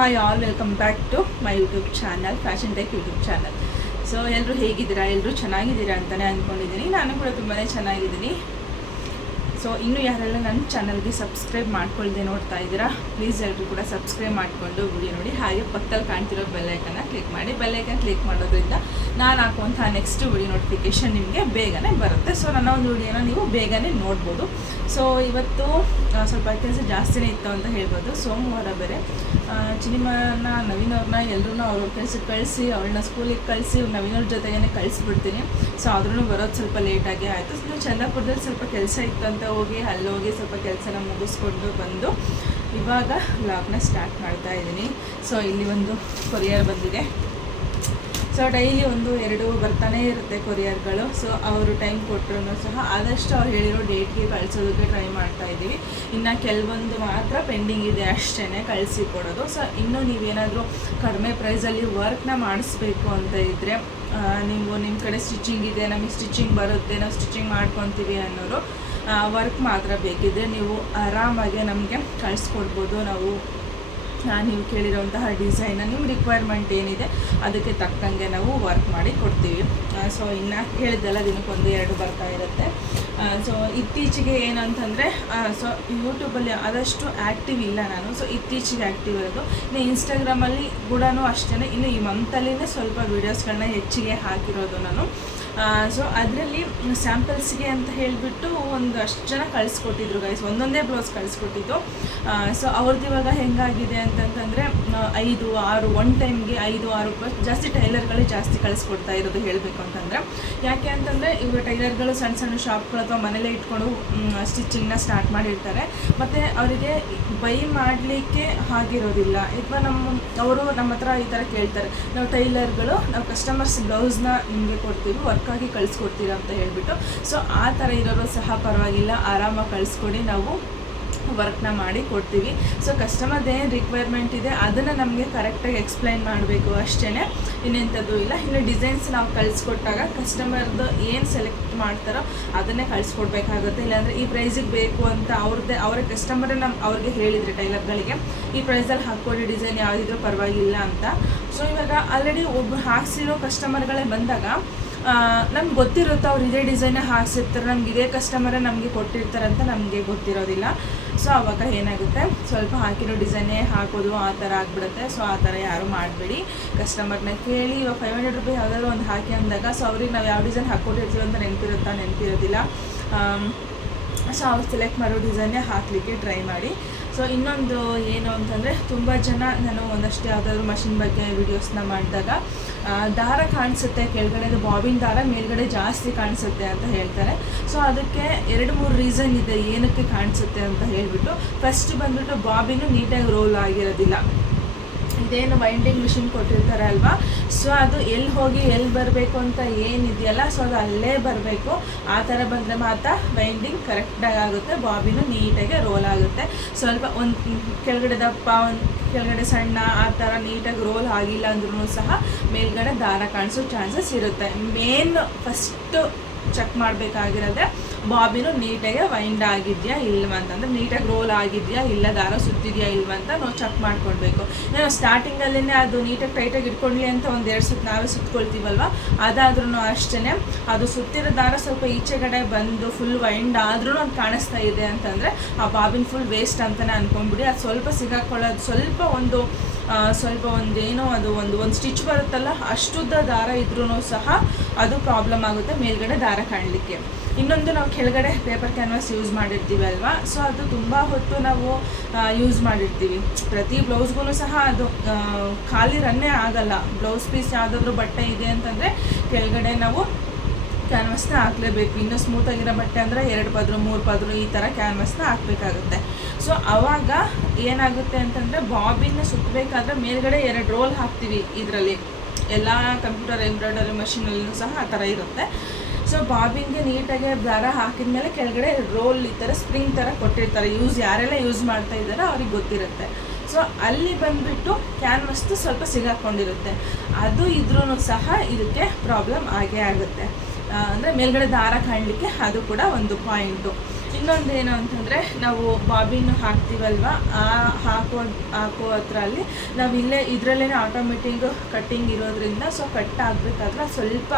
Hi all, welcome back to my YouTube channel, fashion tech YouTube channel. So ಎಲ್ಲರೂ ಹೇಗಿದ್ದೀರಾ? ಎಲ್ಲರೂ ಚೆನ್ನಾಗಿದ್ದೀರಾ ಅಂತಲೇ ಅಂದ್ಕೊಂಡಿದ್ದೀನಿ. ನಾನು ಕೂಡ ತುಂಬಾ ಚೆನ್ನಾಗಿದ್ದೀನಿ. ಸೊ ಇನ್ನೂ ಯಾರೆಲ್ಲ ನನ್ನ ಚಾನಲ್ಗೆ ಸಬ್ಸ್ಕ್ರೈಬ್ ಮಾಡ್ಕೊಳ್ದೆ ನೋಡ್ತಾ ಇದ್ದೀರಾ, ಪ್ಲೀಸ್ ಎಲ್ಲರೂ ಕೂಡ ಸಬ್ಸ್ಕ್ರೈಬ್ ಮಾಡಿಕೊಂಡು ವಿಡಿಯೋ ನೋಡಿ. ಹಾಗೆ ಪಕ್ಕದಲ್ಲಿ ಕಾಣ್ತಿರೋ ಬೆಲ್ಲೈಕನ್ನ ಕ್ಲಿಕ್ ಮಾಡಿ. ಬೆಲ್ಲೈಕನ್ ಕ್ಲಿಕ್ ಮಾಡೋದ್ರಿಂದ ನಾನು ಹಾಕುವಂಥ ನೆಕ್ಸ್ಟ್ ವಿಡಿಯೋ ನೋಟಿಫಿಕೇಷನ್ ನಿಮಗೆ ಬೇಗನೆ ಬರುತ್ತೆ. ಸೊ ನನ್ನ ಒಂದು ವಿಡಿಯೋನ ನೀವು ಬೇಗನೆ ನೋಡ್ಬೋದು. ಸೊ ಇವತ್ತು ಸ್ವಲ್ಪ ಕೆಲಸ ಜಾಸ್ತಿನೇ ಇತ್ತು ಅಂತ ಹೇಳ್ಬೋದು. ಸೋಮವಾರ ಬೇರೆ ಚಿನಿಮನ ನವೀನ್ ಅವ್ರನ್ನ ಎಲ್ಲರೂ ಅವ್ರ ಕೆಲಸಕ್ಕೆ ಕಳಿಸಿ, ಅವಳನ್ನ ಸ್ಕೂಲಿಗೆ ಕಳಿಸಿ ನವೀನವ್ರ ಜೊತೆಗೇ ಕಳಿಸ್ಬಿಡ್ತೀನಿ. ಸೊ ಆದ್ರೂ ಬರೋದು ಸ್ವಲ್ಪ ಲೇಟಾಗಿ ಆಯಿತು. ಸೊ ಚಂದಾಪುರದಲ್ಲಿ ಸ್ವಲ್ಪ ಕೆಲಸ ಇತ್ತು ಅಂತ ಹೋಗಿ ಅಲ್ಲೋಗಿ ಸ್ವಲ್ಪ ಕೆಲಸನ ಮುಗಿಸ್ಕೊಂಡು ಬಂದು ಇವಾಗ ವ್ಲಾಗ್ನ ಸ್ಟಾರ್ಟ್ ಮಾಡ್ತಾ ಇದ್ದೀನಿ. ಸೊ ಇಲ್ಲಿ ಒಂದು ಕೊರಿಯರ್ ಬಂದಿದೆ. ಸೊ ಡೈಲಿ 1-2 ಬರ್ತಾನೇ ಇರುತ್ತೆ ಕೊರಿಯರ್ಗಳು. ಸೊ ಅವರು ಟೈಮ್ ಕೊಟ್ಟರು ಸಹ ಆದಷ್ಟು ಅವ್ರು ಹೇಳಿರೋ ಡೇಟ್ಗೆ ಕಳಿಸೋದಕ್ಕೆ ಟ್ರೈ ಮಾಡ್ತಾ ಇದ್ದೀವಿ. ಇನ್ನು ಕೆಲವೊಂದು ಮಾತ್ರ ಪೆಂಡಿಂಗ್ ಇದೆ ಅಷ್ಟೇ ಕಳಿಸಿ ಕೊಡೋದು. ಸೊ ಇನ್ನೂ ನೀವೇನಾದರೂ ಕಡಿಮೆ ಪ್ರೈಸಲ್ಲಿ ವರ್ಕ್ನ ಮಾಡಿಸ್ಬೇಕು ಅಂತ ಇದ್ದರೆ, ನೀವು ನಿಮ್ಮ ಕಡೆ ಸ್ಟಿಚಿಂಗ್ ಇದೆ, ನಮಗೆ ಸ್ಟಿಚಿಂಗ್ ಬರುತ್ತೆ, ನಾವು ಸ್ಟಿಚಿಂಗ್ ಮಾಡ್ಕೊತೀವಿ ಅನ್ನೋರು ವರ್ಕ್ ಮಾತ್ರ ಬೇಕಿದ್ದರೆ ನೀವು ಆರಾಮಾಗಿ ನಮಗೆ ಕಳಿಸ್ಕೊಡ್ಬೋದು. ನೀವು ಕೇಳಿರೋಂತಹ ಡಿಸೈನ ನಿಮ್ಮ ರಿಕ್ವೈರ್ಮೆಂಟ್ ಏನಿದೆ ಅದಕ್ಕೆ ತಕ್ಕಂಗೆ ನಾವು ವರ್ಕ್ ಮಾಡಿ ಕೊಡ್ತೀವಿ. ಸೊ ಇನ್ನು ಹೇಳಿದ್ದೆಲ್ಲ ದಿನಕ್ಕೆ 1-2 ಬರ್ತಾ ಇರುತ್ತೆ. ಸೊ ಇತ್ತೀಚೆಗೆ ಏನಂತಂದರೆ, ಸೊ ಯೂಟ್ಯೂಬಲ್ಲಿ ಆದಷ್ಟು ಆ್ಯಕ್ಟಿವ್ ಇಲ್ಲ ನಾನು. ಸೊ ಇತ್ತೀಚೆಗೆ ಆ್ಯಕ್ಟಿವ್ ಇರೋದು ಇನ್ನು ಇನ್ಸ್ಟಾಗ್ರಾಮಲ್ಲಿ ಕೂಡ ಅಷ್ಟೇ. ಇನ್ನು ಈ ಮಂತಲ್ಲಿನೇ ಸ್ವಲ್ಪ ವೀಡಿಯೋಸ್ಗಳನ್ನ ಹೆಚ್ಚಿಗೆ ಹಾಕಿರೋದು ನಾನು. ಸೊ ಅದರಲ್ಲಿ ಸ್ಯಾಂಪಲ್ಸ್ಗೆ ಅಂತ ಹೇಳಿಬಿಟ್ಟು ಅಷ್ಟು ಜನ ಕಳಿಸ್ಕೊಟ್ಟಿದ್ರು ಗೈಸ್, ಒಂದೊಂದೇ ಬ್ಲೌಸ್ ಕಳಿಸ್ಕೊಟ್ಟಿದ್ದು. ಸೊ ಅವ್ರದ್ದು ಇವಾಗ ಹೆಂಗಾಗಿದೆ ಅಂತಂತಂದರೆ 5-6 ಒನ್ ಟೈಮ್ಗೆ 5-6 ಬ್ಲೌಸ್ ಜಾಸ್ತಿ ಟೈಲರ್ಗಳು ಜಾಸ್ತಿ ಕಳಿಸ್ಕೊಡ್ತಾ ಇರೋದು ಹೇಳಬೇಕು ಅಂತಂದರೆ. ಯಾಕೆ ಅಂತಂದರೆ ಇವಾಗ ಟೈಲರ್ಗಳು ಸಣ್ಣ ಸಣ್ಣ ಶಾಪ್ಗಳು ಅಥವಾ ಮನೇಲೇ ಇಟ್ಕೊಂಡು ಸ್ಟಿಚಿಂಗ್ನ ಸ್ಟಾರ್ಟ್ ಮಾಡಿರ್ತಾರೆ. ಮತ್ತು ಅವರಿಗೆ ಬೈ ಮಾಡಲಿಕ್ಕೆ ಆಗಿರೋದಿಲ್ಲ. ಅಥವಾ ಅವರು ನಮ್ಮ ಹತ್ರ ಈ ಥರ ಕೇಳ್ತಾರೆ, ನಾವು ಟೈಲರ್ಗಳು ನಾವು ಕಸ್ಟಮರ್ಸ್ ಬ್ಲೌಸ್ನ ನಿಮಗೆ ಕೊಡ್ತೀವಿ, ವರ್ಕಾಗಿ ಕಳಿಸ್ಕೊಡ್ತೀರಾ ಅಂತ ಹೇಳಿಬಿಟ್ಟು. ಸೊ ಆ ಥರ ಇರೋರು ಸಹ ಪರವಾಗಿಲ್ಲ, ಆರಾಮಾಗಿ ಕಳಿಸ್ಕೊಡಿ, ನಾವು ವರ್ಕ್ನ ಮಾಡಿ ಕೊಡ್ತೀವಿ. ಸೊ ಕಸ್ಟಮರ್ದು ಏನು ರಿಕ್ವೈರ್ಮೆಂಟ್ ಇದೆ ಅದನ್ನು ನಮಗೆ ಕರೆಕ್ಟಾಗಿ ಎಕ್ಸ್ಪ್ಲೈನ್ ಮಾಡಬೇಕು ಅಷ್ಟೇ, ಇನ್ನೆಂಥದ್ದು ಇಲ್ಲ. ಇನ್ನು ಡಿಸೈನ್ಸ್ ನಾವು ಕಳಿಸ್ಕೊಟ್ಟಾಗ ಕಸ್ಟಮರ್ದು ಏನು ಸೆಲೆಕ್ಟ್ ಮಾಡ್ತಾರೋ ಅದನ್ನೇ ಕಳಿಸ್ಕೊಡ್ಬೇಕಾಗುತ್ತೆ. ಇಲ್ಲಾಂದರೆ ಈ ಪ್ರೈಸಿಗೆ ಬೇಕು ಅಂತ ಅವರ ಕಸ್ಟಮರೇ ಅವ್ರಿಗೆ ಹೇಳಿದರೆ ಟೈಲರ್ಗಳಿಗೆ ಈ ಪ್ರೈಸಲ್ಲಿ ಹಾಕ್ಕೊಡಿ, ಡಿಸೈನ್ ಯಾವುದಿದ್ರೂ ಪರವಾಗಿಲ್ಲ ಅಂತ. ಸೊ ಇವಾಗ ಆಲ್ರೆಡಿ ಒಬ್ಬರು ಹಾಕ್ಸಿರೋ ಕಸ್ಟಮರ್ಗಳೇ ಬಂದಾಗ ನಮ್ಗೆ ಗೊತ್ತಿರುತ್ತೆ ಅವ್ರು ಇದೇ ಡಿಸೈನೇ ಹಾಕ್ಸಿರ್ತಾರೆ, ನಮ್ಗೆ ಇದೇ ಕಸ್ಟಮರೇ ನಮಗೆ ಕೊಟ್ಟಿರ್ತಾರೆ ಅಂತ ನಮಗೆ ಗೊತ್ತಿರೋದಿಲ್ಲ. ಸೊ ಆವಾಗ ಏನಾಗುತ್ತೆ, ಸ್ವಲ್ಪ ಹಾಕಿರೋ ಡಿಸೈನೇ ಹಾಕೋದು ಆ ಥರ ಆಗಿಬಿಡುತ್ತೆ. ಸೊ ಆ ಥರ ಯಾರು ಮಾಡಬೇಡಿ, ಕಸ್ಟಮರ್ನ ಕೇಳಿ. ಇವಾಗ 500 ರೂಪಾಯಿ ಯಾವುದಾದ್ರು ಒಂದು ಹಾಕಿ ಅಂದಾಗ ಸೊ ಅವ್ರಿಗೆ ನಾವು ಯಾವ ಡಿಸೈನ್ ಹಾಕ್ಕೊಟ್ಟಿರ್ತೀವಿ ಅಂತ ನೆನಪಿರೋದಿಲ್ಲ. ಸೊ ಅವ್ರು ಸೆಲೆಕ್ಟ್ ಮಾಡೋ ಡಿಸೈನೇ ಹಾಕಲಿಕ್ಕೆ ಟ್ರೈ ಮಾಡಿ. ಸೊ ಇನ್ನೊಂದು ಏನು ಅಂತಂದರೆ, ತುಂಬ ಜನ ನಾನು ಒಂದಷ್ಟು ಯಾವುದಾದ್ರೂ ಮಷಿನ್ ಬಗ್ಗೆ ವೀಡಿಯೋಸ್ನ ಮಾಡಿದಾಗ ದಾರ ಕಾಣಿಸುತ್ತೆ ಕೆಳಗಡೆ, ಬಾಬಿನ್ ದಾರ ಮೇಲ್ಗಡೆ ಜಾಸ್ತಿ ಕಾಣಿಸುತ್ತೆ ಅಂತ ಹೇಳ್ತಾರೆ. ಸೊ ಅದಕ್ಕೆ 2-3 ರೀಸನ್ ಇದೆ ಏನಕ್ಕೆ ಕಾಣಿಸುತ್ತೆ ಅಂತ ಹೇಳಿಬಿಟ್ಟು. ಫಸ್ಟ್ ಬಂದುಬಿಟ್ಟು ಬಾಬಿನು ನೀಟಾಗಿ ರೋಲ್ ಆಗಿರೋದಿಲ್ಲ. ಇದೇನು ವೈಂಡಿಂಗ್ ಮಿಷಿನ್ ಕೊಟ್ಟಿರ್ತಾರೆ ಅಲ್ವಾ, ಸೊ ಅದು ಎಲ್ಲಿ ಹೋಗಿ ಎಲ್ಲಿ ಬರಬೇಕು ಅಂತ ಏನಿದೆಯಲ್ಲ, ಸೊ ಅದು ಅಲ್ಲೇ ಬರಬೇಕು. ಆ ಥರ ಬಂದರೆ ಮಾತ್ರ ವೈಂಡಿಂಗ್ ಕರೆಕ್ಟಾಗಿ ಆಗುತ್ತೆ, ಬಾಬಿನೂ ನೀಟಾಗಿ ರೋಲ್ ಆಗುತ್ತೆ. ಸ್ವಲ್ಪ ಒಂದು ಕೆಳಗಡೆ ದಪ್ಪ, ಒಂದು ಕೆಳಗಡೆ ಸಣ್ಣ, ಆ ಥರ ನೀಟಾಗಿ ರೋಲ್ ಆಗಿಲ್ಲ ಅಂದ್ರೂ ಸಹ ಮೇಲ್ಗಡೆ ದಾರ ಕಾಣಿಸೋ ಚಾನ್ಸಸ್ ಇರುತ್ತೆ. ಮೇನ್ ಫಸ್ಟು ಚೆಕ್ ಮಾಡಬೇಕಾಗಿರೋದೆ ಬಾಬಿನೂ ನೀಟಾಗಿ ವೈಂಡ್ ಆಗಿದೆಯಾ ಇಲ್ವ ಅಂತಂದರೆ, ನೀಟಾಗಿ ರೋಲ್ ಆಗಿದೆಯಾ ಇಲ್ಲ, ದಾರ ಸುತ್ತಿದೆಯಾ ಇಲ್ವ ಅಂತ ನಾವು ಚೆಕ್ ಮಾಡ್ಕೊಳ್ಬೇಕು. ನಾವು ಸ್ಟಾರ್ಟಿಂಗಲ್ಲೇ ಅದು ನೀಟಾಗಿ ಟೈಟಾಗಿ ಇಟ್ಕೊಳ್ಳಿ ಅಂತ 1-2 ಸುತ್ತು ನಾವೇ ಸುತ್ಕೊಳ್ತೀವಲ್ವ, ಅದಾದ್ರೂ ಅಷ್ಟೇ ಅದು ಸುತ್ತಿರೋ ದಾರ ಸ್ವಲ್ಪ ಈಚೆಗಡೆ ಬಂದು ಫುಲ್ ವೈಂಡ್ ಆದ್ರೂ ಅದು ಕಾಣಿಸ್ತಾ ಇದೆ ಅಂತಂದರೆ ಆ ಬಾಬಿನ್ ಫುಲ್ ವೇಸ್ಟ್ ಅಂತಲೇ ಅಂದ್ಕೊಂಡ್ಬಿಡಿ. ಅದು ಸ್ವಲ್ಪ ಸಿಗಾಕೊಳ್ಳೋದು, ಸ್ವಲ್ಪ ಒಂದೇನೋ ಅದು ಒಂದು ಸ್ಟಿಚ್ ಬರುತ್ತಲ್ಲ ಅಷ್ಟುದ್ದ ದಾರ ಇದ್ರೂ ಸಹ ಅದು ಪ್ರಾಬ್ಲಮ್ ಆಗುತ್ತೆ ಮೇಲ್ಗಡೆ ದಾರ ಕಾಣಲಿಕ್ಕೆ. ಇನ್ನೊಂದು, ನಾವು ಕೆಳಗಡೆ ಪೇಪರ್ ಕ್ಯಾನ್ವಾಸ್ ಯೂಸ್ ಮಾಡಿರ್ತೀವಿ ಅಲ್ವಾ, ಸೊ ಅದು ತುಂಬ ಹೊತ್ತು ನಾವು ಯೂಸ್ ಮಾಡಿರ್ತೀವಿ. ಪ್ರತಿ ಬ್ಲೌಸ್ಗೂ ಸಹ ಅದು ಖಾಲಿ ರನ್ನೇ ಆಗಲ್ಲ. ಬ್ಲೌಸ್ ಪೀಸ್ ಯಾವುದಾದ್ರೂ ಬಟ್ಟೆ ಇದೆ ಅಂತಂದರೆ ಕೆಳಗಡೆ ನಾವು ಕ್ಯಾನ್ವಾಸ್ನ ಹಾಕಲೇಬೇಕು. ಇನ್ನೂ ಸ್ಮೂತಾಗಿರೋ ಬಟ್ಟೆ ಅಂದರೆ 2 ಪದ್ರು 3 ಪದ್ರು ಈ ಥರ ಕ್ಯಾನ್ವಾಸ್ನ ಹಾಕಬೇಕಾಗುತ್ತೆ. ಸೊ ಆವಾಗ ಏನಾಗುತ್ತೆ ಅಂತಂದರೆ, ಬಾಬಿನ ಸುತ್ತಬೇಕಾದ್ರೆ ಮೇಲ್ಗಡೆ 2 ರೋಲ್ ಹಾಕ್ತೀವಿ. ಇದರಲ್ಲಿ ಎಲ್ಲ ಕಂಪ್ಯೂಟರ್ ಎಂಬ್ರಾಯ್ಡರಿ ಮಷಿನಲ್ಲೂ ಸಹ ಆ ಥರ ಇರುತ್ತೆ. ಸೊ ಬಾಬಿನ್ಗೆ ನೀಟಾಗಿ ದಾರ ಹಾಕಿದ ಮೇಲೆ ಕೆಳಗಡೆ ರೋಲ್ ಈ ಥರ ಸ್ಪ್ರಿಂಗ್ ಥರ ಕೊಟ್ಟಿರ್ತಾರೆ. ಯಾರೆಲ್ಲ ಯೂಸ್ ಮಾಡ್ತಾ ಇದ್ದಾರೋ ಅವ್ರಿಗೆ ಗೊತ್ತಿರುತ್ತೆ. ಸೊ ಅಲ್ಲಿ ಬಂದುಬಿಟ್ಟು ಕ್ಯಾನ್ವಸ್ದು ಸ್ವಲ್ಪ ಸಿಗಾಕೊಂಡಿರುತ್ತೆ. ಅದು ಇದ್ರೂ ಸಹ ಇದಕ್ಕೆ ಪ್ರಾಬ್ಲಮ್ ಆಗೇ ಆಗುತ್ತೆ. ಅಂದರೆ ಮೇಲ್ಗಡೆ ದಾರ ಕಾಣಲಿಕ್ಕೆ ಅದು ಕೂಡ ಒಂದು ಪಾಯಿಂಟು. ಇನ್ನೊಂದೇನು ಅಂತಂದರೆ ನಾವು ಬಾಬಿನ್ ಹಾಕ್ತೀವಲ್ವ, ಹಾಕೋ ಹತ್ರಲ್ಲಿ ನಾವು ಇದರಲ್ಲೇ ಆಟೋಮೆಟಿಕ್ ಕಟ್ಟಿಂಗ್ ಇರೋದ್ರಿಂದ ಸೊ ಕಟ್ ಆಗಬೇಕಾದ್ರೆ ಸ್ವಲ್ಪ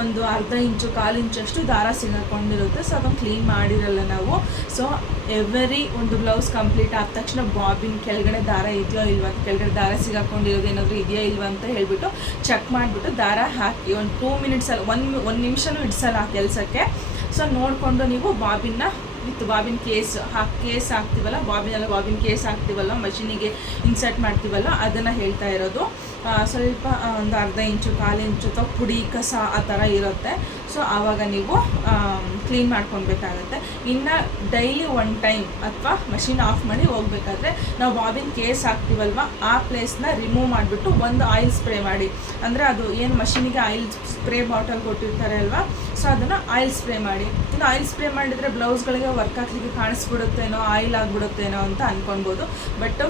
ಒಂದು ಅರ್ಧ ಇಂಚು 1/4 ಇಂಚಷ್ಟು ದಾರ ಸಿಗಾಕೊಂಡಿರುತ್ತೆ. ಸೊ ಅದನ್ನು ಕ್ಲೀನ್ ಮಾಡಿರಲ್ಲ ನಾವು. ಸೊ ಒಂದು ಬ್ಲೌಸ್ ಕಂಪ್ಲೀಟ್ ಆದ ತಕ್ಷಣ ಬಾಬಿನ್ ಕೆಳಗಡೆ ದಾರ ಇದೆಯೋ ಇಲ್ವಾ, ಕೆಳಗಡೆ ದಾರ ಸಿಗಾಕೊಂಡಿರೋದು ಏನಾದರೂ ಇದೆಯಾ ಇಲ್ವಾ ಅಂತ ಹೇಳ್ಬಿಟ್ಟು ಚೆಕ್ ಮಾಡಿಬಿಟ್ಟು ದಾರ ಹಾಕಿ ಒಂದು 2 ಮಿನಿಟ್ಸಲ್ಲಿ ಒಂದು ನಿಮಿಷನೂ ಇಡ್ಸಲ್ಲ ಆ ಕೆಲಸಕ್ಕೆ. ಸೊ ನೋಡಿಕೊಂಡು ನೀವು ಬಾಬಿನ್ನ ವಿತ್ ಬಾಬಿನ್ ಕೇಸ್ ಹಾಕ್ತೀವಲ್ಲ, ಬಾಬಿನ್ ಕೇಸ್ ಹಾಕ್ತೀವಲ್ಲ, ಮಷೀನಿಗೆ ಇನ್ಸರ್ಟ್ ಮಾಡ್ತೀವಲ್ಲ, ಅದನ್ನು ಹೇಳ್ತಾ ಇರೋದು. ಸ್ವಲ್ಪ ಒಂದು ಅರ್ಧ ಇಂಚು 1/4 ಇಂಚು ಅಥವಾ ಪುಡಿ ಕಸ ಆ ಥರ ಇರುತ್ತೆ. ಸೊ ಆವಾಗ ನೀವು ಕ್ಲೀನ್ ಮಾಡ್ಕೊಳ್ಬೇಕಾಗತ್ತೆ. ಇನ್ನು ಡೈಲಿ 1 ಟೈಮ್ ಅಥವಾ ಮಷಿನ್ ಆಫ್ ಮಾಡಿ ಹೋಗ್ಬೇಕಾದ್ರೆ ನಾವು ಬಾಬಿನ್ ಕೇಸ್ ಹಾಕ್ತೀವಲ್ವ, ಆ ಪ್ಲೇಸ್ನ ರಿಮೂವ್ ಮಾಡಿಬಿಟ್ಟು ಒಂದು ಆಯಿಲ್ ಸ್ಪ್ರೇ ಮಾಡಿ, ಅಂದರೆ ಅದು ಏನು ಮಷೀನಿಗೆ ಆಯಿಲ್ ಸ್ಪ್ರೇ ಬಾಟಲ್ ಕೊಟ್ಟಿರ್ತಾರೆ ಅಲ್ವಾ, ಸೊ ಅದನ್ನು ಆಯಿಲ್ ಸ್ಪ್ರೇ ಮಾಡಿ. ಇನ್ನು ಆಯಿಲ್ ಸ್ಪ್ರೇ ಮಾಡಿದರೆ ಬ್ಲೌಸ್ಗಳಿಗೆ ವರ್ಕ್ ಹಾಕ್ಲಿಕ್ಕೆ ಕಾಣಿಸ್ಬಿಡುತ್ತೇನೋ, ಆಯಿಲ್ ಆಗಿಬಿಡುತ್ತೇನೋ ಅಂತ ಅಂದ್ಕೊಳ್ಬೋದು. ಬಟ್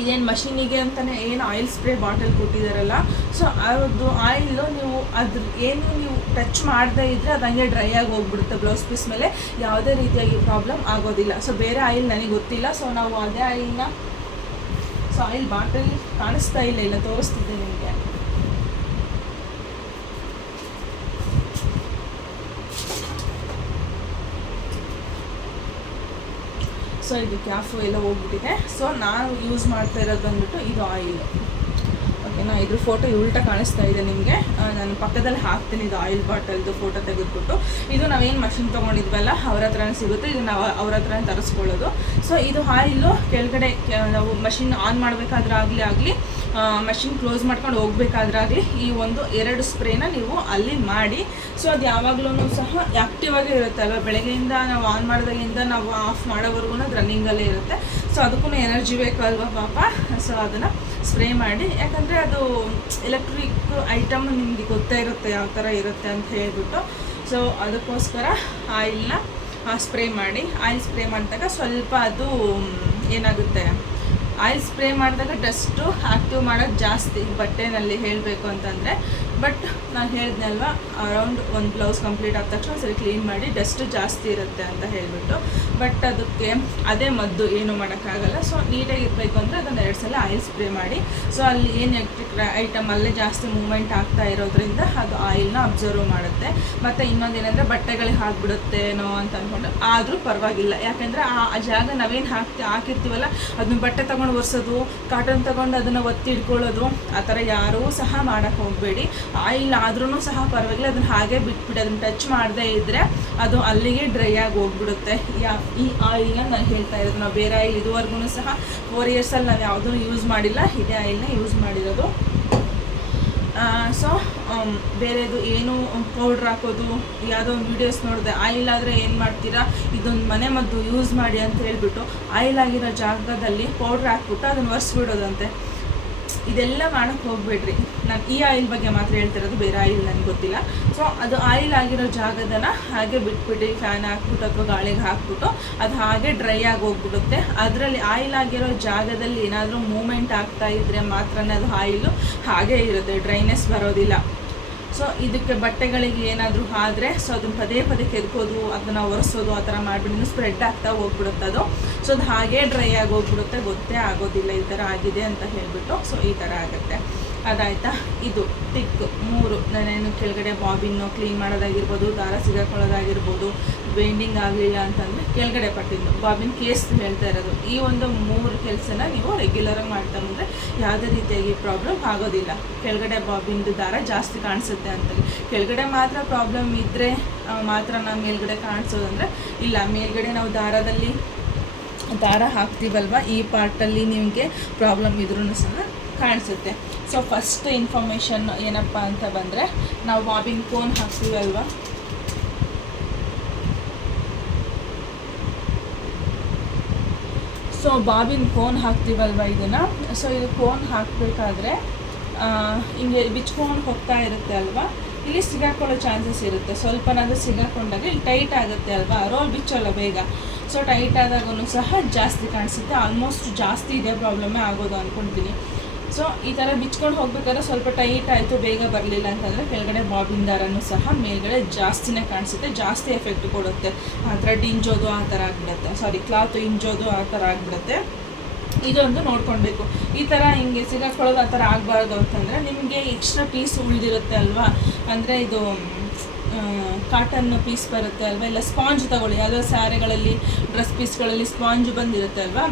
ಇದೇನು ಮಷೀನಿಗೆ ಅಂತಲೇ ಏನು ಆಯಿಲ್ ಸ್ಪ್ರೇ ಬಾಟಲ್ ಕೊಟ್ಟಿದ್ದಾರಲ್ಲ, ಸೊ ಅದು ಆಯಿಲು ನೀವು ಟಚ್ ಮಾಡದೇ ಇದ್ದರೆ ಅದು ಹಂಗೆ ಡ್ರೈ ಆಗಿ ಹೋಗ್ಬಿಡುತ್ತೆ ಬ್ಲೌಸ್ ಪೀಸ್ ಮೇಲೆ, ಯಾವುದೇ ರೀತಿಯಾಗಿ ಪ್ರಾಬ್ಲಮ್ ಆಗೋದಿಲ್ಲ. ಸೊ ಬೇರೆ ಆಯಿಲ್ ನನಗೆ ಗೊತ್ತಿಲ್ಲ, ಸೊ ನಾವು ಅದೇ ಆಯಿಲ್ನ, ಸೊ ಆಯಿಲ್ ಬಾಟಲ್ ಕಾಣಿಸ್ತಾ ಇಲ್ಲ ತೋರಿಸ್ತಿದ್ದೆ ನಿಮಗೆ. ಸೊ ಇದು ಕ್ಯಾಫು ಎಲ್ಲ ಹೋಗ್ಬಿಟ್ಟಿದೆ. ಸೊ ನಾನು ಯೂಸ್ ಮಾಡ್ತಾ ಇರೋದು ಬಂದ್ಬಿಟ್ಟು ಇದು ಆಯಿಲ್. ಓಕೆನಾ, ಇದ್ರ ಫೋಟೋ ಉಲ್ಟಾ ಕಾಣಿಸ್ತಾ ಇದೆ ನಿಮಗೆ, ನಾನು ಪಕ್ಕದಲ್ಲಿ ಹಾಕ್ತೀನಿ ಇದು ಆಯಿಲ್ ಬಾಟಲ್ದು ಫೋಟೋ ತೆಗೆದುಬಿಟ್ಟು. ಇದು ನಾವೇನು ಮಷಿನ್ ತೊಗೊಂಡಿದ್ವಲ್ಲ ಅವ್ರ ಹತ್ರನೇ ಸಿಗುತ್ತೆ, ಇದು ನಾವು ಅವ್ರ ಹತ್ರನೇ ತರಿಸ್ಕೊಳ್ಳೋದು. ಸೊ ಇದು ಆಯಿಲು ಕೆಳಗಡೆ ನಾವು ಮಷಿನ್ ಆನ್ ಮಾಡಬೇಕಾದ್ರೆ ಆಗಲಿ ಮಷಿನ್ ಕ್ಲೋಸ್ ಮಾಡ್ಕೊಂಡು ಹೋಗ್ಬೇಕಾದ್ರಾಗಲಿ ಈ 2 ಸ್ಪ್ರೇನ ನೀವು ಅಲ್ಲಿ ಮಾಡಿ. ಸೊ ಅದು ಯಾವಾಗಲೂ ಸಹ ಆ್ಯಕ್ಟಿವ್ ಆಗೇ ಇರುತ್ತೆ ಅಲ್ವಾ, ಬೆಳಗ್ಗೆಯಿಂದ ನಾವು ಆನ್ ಮಾಡಿದಾಗಿಂದ ನಾವು ಆಫ್ ಮಾಡೋವರೆಗೂ ಅದು ರನ್ನಿಂಗಲ್ಲೇ ಇರುತ್ತೆ. ಸೊ ಅದಕ್ಕೂ ಎನರ್ಜಿ ಬೇಕಲ್ವ ಪಾಪ. ಸೊ ಅದನ್ನು ಸ್ಪ್ರೇ ಮಾಡಿ, ಯಾಕಂದರೆ ಅದು ಎಲೆಕ್ಟ್ರಿಕ್ ಐಟಮ್ ನಿಮಗೆ ಗೊತ್ತೇ ಇರುತ್ತೆ ಯಾವ ಥರ ಇರುತ್ತೆ ಅಂತ ಹೇಳ್ಬಿಟ್ಟು. ಸೊ ಅದಕ್ಕೋಸ್ಕರ ಆಯಿಲ್ನ ಸ್ಪ್ರೇ ಮಾಡಿ. ಆಯಿಲ್ ಸ್ಪ್ರೇ ಮಾಡಿದಾಗ ಸ್ವಲ್ಪ ಅದು ಏನಾಗುತ್ತೆ, ಆಯಿಲ್ ಸ್ಪ್ರೇ ಮಾಡಿದಾಗ ಡಸ್ಟು ಆ್ಯಕ್ಟಿವ್ ಮಾಡೋದು ಜಾಸ್ತಿ ಬಟ್ಟೆನಲ್ಲಿ ಹೇಳಬೇಕು ಅಂತಂದರೆ. ಬಟ್ ನಾನು ಹೇಳಿದ್ನಲ್ವ, ಅರೌಂಡ್ ಒಂದು ಬ್ಲೌಸ್ ಕಂಪ್ಲೀಟ್ ಆದ ತಕ್ಷಣ ಸರಿ ಕ್ಲೀನ್ ಮಾಡಿ, ಡಸ್ಟು ಜಾಸ್ತಿ ಇರುತ್ತೆ ಅಂತ ಹೇಳಿಬಿಟ್ಟು. ಬಟ್ ಅದಕ್ಕೆ ಅದೇ ಮದ್ದು, ಏನೂ ಮಾಡೋಕ್ಕಾಗಲ್ಲ. ಸೊ ನೀಟಾಗಿ ಇರಬೇಕು ಅಂದರೆ ಅದನ್ನು 2 ಸಲ ಆಯಿಲ್ ಸ್ಪ್ರೇ ಮಾಡಿ. ಸೊ ಅಲ್ಲಿ ಏನು ಎಲೆಕ್ಟ್ರಿಕ್ ಐಟಮ್ ಅಲ್ಲೇ ಜಾಸ್ತಿ ಮೂವ್ಮೆಂಟ್ ಆಗ್ತಾ ಇರೋದ್ರಿಂದ ಅದು ಆಯಿಲ್ನ ಅಬ್ಸರ್ವ್ ಮಾಡುತ್ತೆ. ಮತ್ತು ಇನ್ನೊಂದೇನೆಂದರೆ ಬಟ್ಟೆಗಳಿಗೆ ಹಾಕ್ಬಿಡುತ್ತೇನೋ ಅಂತ ಅಂದ್ಕೊಂಡು, ಆದರೂ ಪರವಾಗಿಲ್ಲ. ಯಾಕೆಂದರೆ ಆ ಜಾಗ ನಾವೇನು ಹಾಕಿರ್ತೀವಲ್ಲ ಅದನ್ನ ಬಟ್ಟೆ ತೊಗೊಂಡು ಒರೆಸೋದು, ಕಾಟನ್ ತೊಗೊಂಡು ಅದನ್ನು ಒತ್ತಿ ಇಟ್ಕೊಳ್ಳೋದು, ಆ ಥರ ಯಾರೂ ಸಹ ಮಾಡೋಕ್ಕೆ ಹೋಗಬೇಡಿ. ಆಯಿಲ್ ಆದ್ರೂ ಸಹ ಪರವಾಗಿಲ್ಲ, ಅದನ್ನು ಹಾಗೆ ಬಿಟ್ಬಿಡಿ. ಅದನ್ನು ಟಚ್ ಮಾಡದೇ ಇದ್ದರೆ ಅದು ಅಲ್ಲಿಗೆ ಡ್ರೈ ಆಗಿ ಹೋಗ್ಬಿಡುತ್ತೆ. ಈ ಆಯಿಲ್ನ ನಾನು ಹೇಳ್ತಾ ಇರೋದು. ನಾವು ಬೇರೆ ಆಯಿಲ್ ಇದುವರೆಗೂ ಸಹ 4 ಇಯರ್ಸಲ್ಲಿ ನಾವು ಯಾವುದೂ ಯೂಸ್ ಮಾಡಿಲ್ಲ, ಇದೇ ಆಯಿಲ್ನ ಯೂಸ್ ಮಾಡಿರೋದು. ಸೊ ಬೇರೆದು ಏನು ಪೌಡ್ರ್ ಹಾಕೋದು, ಯಾವುದೋ ಒಂದು ವೀಡಿಯೋಸ್ ನೋಡಿದೆ, ಆಯಿಲ್ ಆದರೆ ಏನು ಮಾಡ್ತೀರಾ, ಇದೊಂದು ಮನೆ ಮದ್ದು ಯೂಸ್ ಮಾಡಿ ಅಂತ ಹೇಳ್ಬಿಟ್ಟು ಆಯಿಲ್ ಆಗಿರೋ ಜಾಗದಲ್ಲಿ ಪೌಡ್ರ್ ಹಾಕ್ಬಿಟ್ಟು ಅದನ್ನು ಒರೆಸ್ಬಿಡೋದಂತೆ. ಇದೆಲ್ಲ ಮಾಡೋಕ್ಕೆ ಹೋಗ್ಬೇಡ್ರಿ. ನಾನು ಈ ಆಯಿಲ್ ಬಗ್ಗೆ ಮಾತ್ರ ಹೇಳ್ತಿರೋದು, ಬೇರೆ ಆಯಿಲ್ ನನಗೆ ಗೊತ್ತಿಲ್ಲ. ಸೊ ಅದು ಆಯಿಲ್ ಆಗಿರೋ ಜಾಗದನ್ನು ಹಾಗೆ ಬಿಟ್ಬಿಟ್ಟು ಫ್ಯಾನ್ ಹಾಕ್ಬಿಟ್ಟು ಅಥವಾ ಗಾಳಿಗೆ ಹಾಕ್ಬಿಟ್ಟು ಅದು ಹಾಗೆ ಡ್ರೈ ಆಗಿ ಹೋಗ್ಬಿಡುತ್ತೆ. ಅದರಲ್ಲಿ ಆಯಿಲ್ ಆಗಿರೋ ಜಾಗದಲ್ಲಿ ಏನಾದರೂ ಮೂಮೆಂಟ್ ಆಗ್ತಾ ಇದ್ದರೆ ಮಾತ್ರನೇ ಅದು ಆಯಿಲು ಹಾಗೇ ಇರುತ್ತೆ, ಡ್ರೈನೆಸ್ ಬರೋದಿಲ್ಲ. ಸೊ ಇದಕ್ಕೆ ಬಟ್ಟೆಗಳಿಗೆ ಏನಾದರೂ ಆದರೆ ಸೊ ಅದನ್ನು ಪದೇ ಕೆದಕೋದು, ಅದನ್ನು ಒರೆಸೋದು, ಆ ಥರ ಮಾಡಿಬಿಟ್ಟು ಸ್ಪ್ರೆಡ್ ಆಗ್ತಾ ಹೋಗ್ಬಿಡುತ್ತೆ ಅದು. ಸೊ ಅದು ಹಾಗೇ ಡ್ರೈ ಆಗಿ ಹೋಗ್ಬಿಡುತ್ತೆ, ಗೊತ್ತೇ ಆಗೋದಿಲ್ಲ ಈ ಥರ ಆಗಿದೆ ಅಂತ ಹೇಳಿಬಿಟ್ಟು. ಸೊ ಈ ಥರ ಆಗುತ್ತೆ. ಅದಾಯಿತಾ. ಇದು ಟಿಕ್ 3 ನಾನೇನು ಕೆಳಗಡೆ ಬಾಬಿನ್ನು ಕ್ಲೀನ್ ಮಾಡೋದಾಗಿರ್ಬೋದು, ದಾರ ಸಿಗಾಕೊಳ್ಳೋದಾಗಿರ್ಬೋದು, ಬೆಂಡಿಂಗ್ ಆಗಲಿಲ್ಲ ಅಂತಂದರೆ ಕೆಳಗಡೆ ಪಟ್ಟಿದ್ದು ಬಾಬಿನ್ ಕೇಸ್ ಹೇಳ್ತಾ ಇರೋದು. ಈ 3 ಕೆಲಸನ ನೀವು ರೆಗ್ಯುಲರಾಗಿ ಮಾಡ್ತಾ ಬಂದರೆ ಯಾವುದೇ ರೀತಿಯಾಗಿ ಪ್ರಾಬ್ಲಮ್ ಆಗೋದಿಲ್ಲ. ಕೆಳಗಡೆ ಬಾಬಿನ್ದು ದಾರ ಜಾಸ್ತಿ ಕಾಣಿಸುತ್ತೆ ಅಂತ, ಕೆಳಗಡೆ ಮಾತ್ರ ಪ್ರಾಬ್ಲಮ್ ಇದ್ದರೆ ಮಾತ್ರ ನಾವು ಮೇಲ್ಗಡೆ ಕಾಣಿಸೋದಂದರೆ ಇಲ್ಲ. ಮೇಲ್ಗಡೆ ನಾವು ದಾರ ಹಾಕ್ತೀವಲ್ವ, ಈ ಪಾರ್ಟಲ್ಲಿ ನಿಮಗೆ ಪ್ರಾಬ್ಲಮ್ ಇದ್ರೂ ಸಹ ಕಾಣಿಸುತ್ತೆ. ಸೊ ಫಸ್ಟ್ ಇನ್ಫಾರ್ಮೇಷನ್ ಏನಪ್ಪ ಅಂತ ಬಂದರೆ, ನಾವು ಬಾಬಿನ್ ಕೋನ್ ಹಾಕ್ತೀವಲ್ವ, ಸೊ ಬಾಬಿನ್ ಕೋನ್ ಹಾಕ್ತೀವಲ್ವ ಇದನ್ನು. ಸೊ ಇದು ಕೋನ್ ಹಾಕಬೇಕಾದ್ರೆ ಹಿಂಗೆ ಬಿಚ್ಕೊಂಡು ಹೋಗ್ತಾ ಇರುತ್ತೆ ಅಲ್ವಾ, ಇಲ್ಲಿ ಸಿಗಾಕೊಳ್ಳೋ ಚಾನ್ಸಸ್ ಇರುತ್ತೆ. ಸ್ವಲ್ಪನಾದರೂ ಸಿಗಾಕೊಂಡಾಗ ಇಲ್ಲಿ ಟೈಟ್ ಆಗುತ್ತೆ ಅಲ್ವಾ, ರೋಲ್ ಬಿಚ್ಚೋಲ್ಲ ಬೇಗ. ಸೊ ಟೈಟ್ ಆದಾಗೂ ಸಹ ಜಾಸ್ತಿ ಕಾಣಿಸುತ್ತೆ. ಆಲ್ಮೋಸ್ಟ್ ಜಾಸ್ತಿ ಇದೇ ಪ್ರಾಬ್ಲಮ್ಮೇ ಆಗೋದು ಅಂದ್ಕೊಳ್ತೀನಿ. ಸೊ ಈ ಥರ ಬಿಚ್ಕೊಂಡು ಹೋಗ್ಬೇಕಾದ್ರೆ ಸ್ವಲ್ಪ ಟೈಟ್ ಆಯಿತು, ಬೇಗ ಬರಲಿಲ್ಲ ಅಂತಂದರೆ ಕೆಳಗಡೆ ಬಾಬಿನ್ ದಾರನೂ ಸಹ ಮೇಲ್ಗಡೆ ಜಾಸ್ತಿನೇ ಕಾಣಿಸುತ್ತೆ, ಜಾಸ್ತಿ ಎಫೆಕ್ಟ್ ಕೊಡುತ್ತೆ. ಥ್ರೆಡ್ ಇಂಜೋದು ಆ ಥರ ಆಗಿಬಿಡುತ್ತೆ, ಕ್ಲಾತ್ ಇಂಜೋದು ಆ ಥರ ಆಗಿಬಿಡುತ್ತೆ. ಇದೊಂದು ನೋಡ್ಕೊಳ್ಬೇಕು. ಈ ಥರ ಹಿಂಗೆ ಸಿಗಾಕೊಳ್ಳೋದು ಆ ಥರ ಆಗಬಾರ್ದು ಅಂತಂದರೆ ನಿಮಗೆ ಎಕ್ಸ್ಟ್ರಾ ಪೀಸ್ ಉಳಿದಿರುತ್ತೆ ಅಲ್ವಾ, ಅಂದರೆ ಇದು ಕಾಟನ್ ಪೀಸ್ ಬರುತ್ತೆ ಅಲ್ವಾ, ಇಲ್ಲ ಸ್ಪಾಂಜ್ ತೊಗೊಳ್ಳಿ. ಯಾವುದೋ ಸ್ಯಾರಿಗಳಲ್ಲಿ ಡ್ರೆಸ್ ಪೀಸ್ಗಳಲ್ಲಿ ಸ್ಪಾಂಜ್ ಬಂದಿರುತ್ತೆ ಅಲ್ವಾ,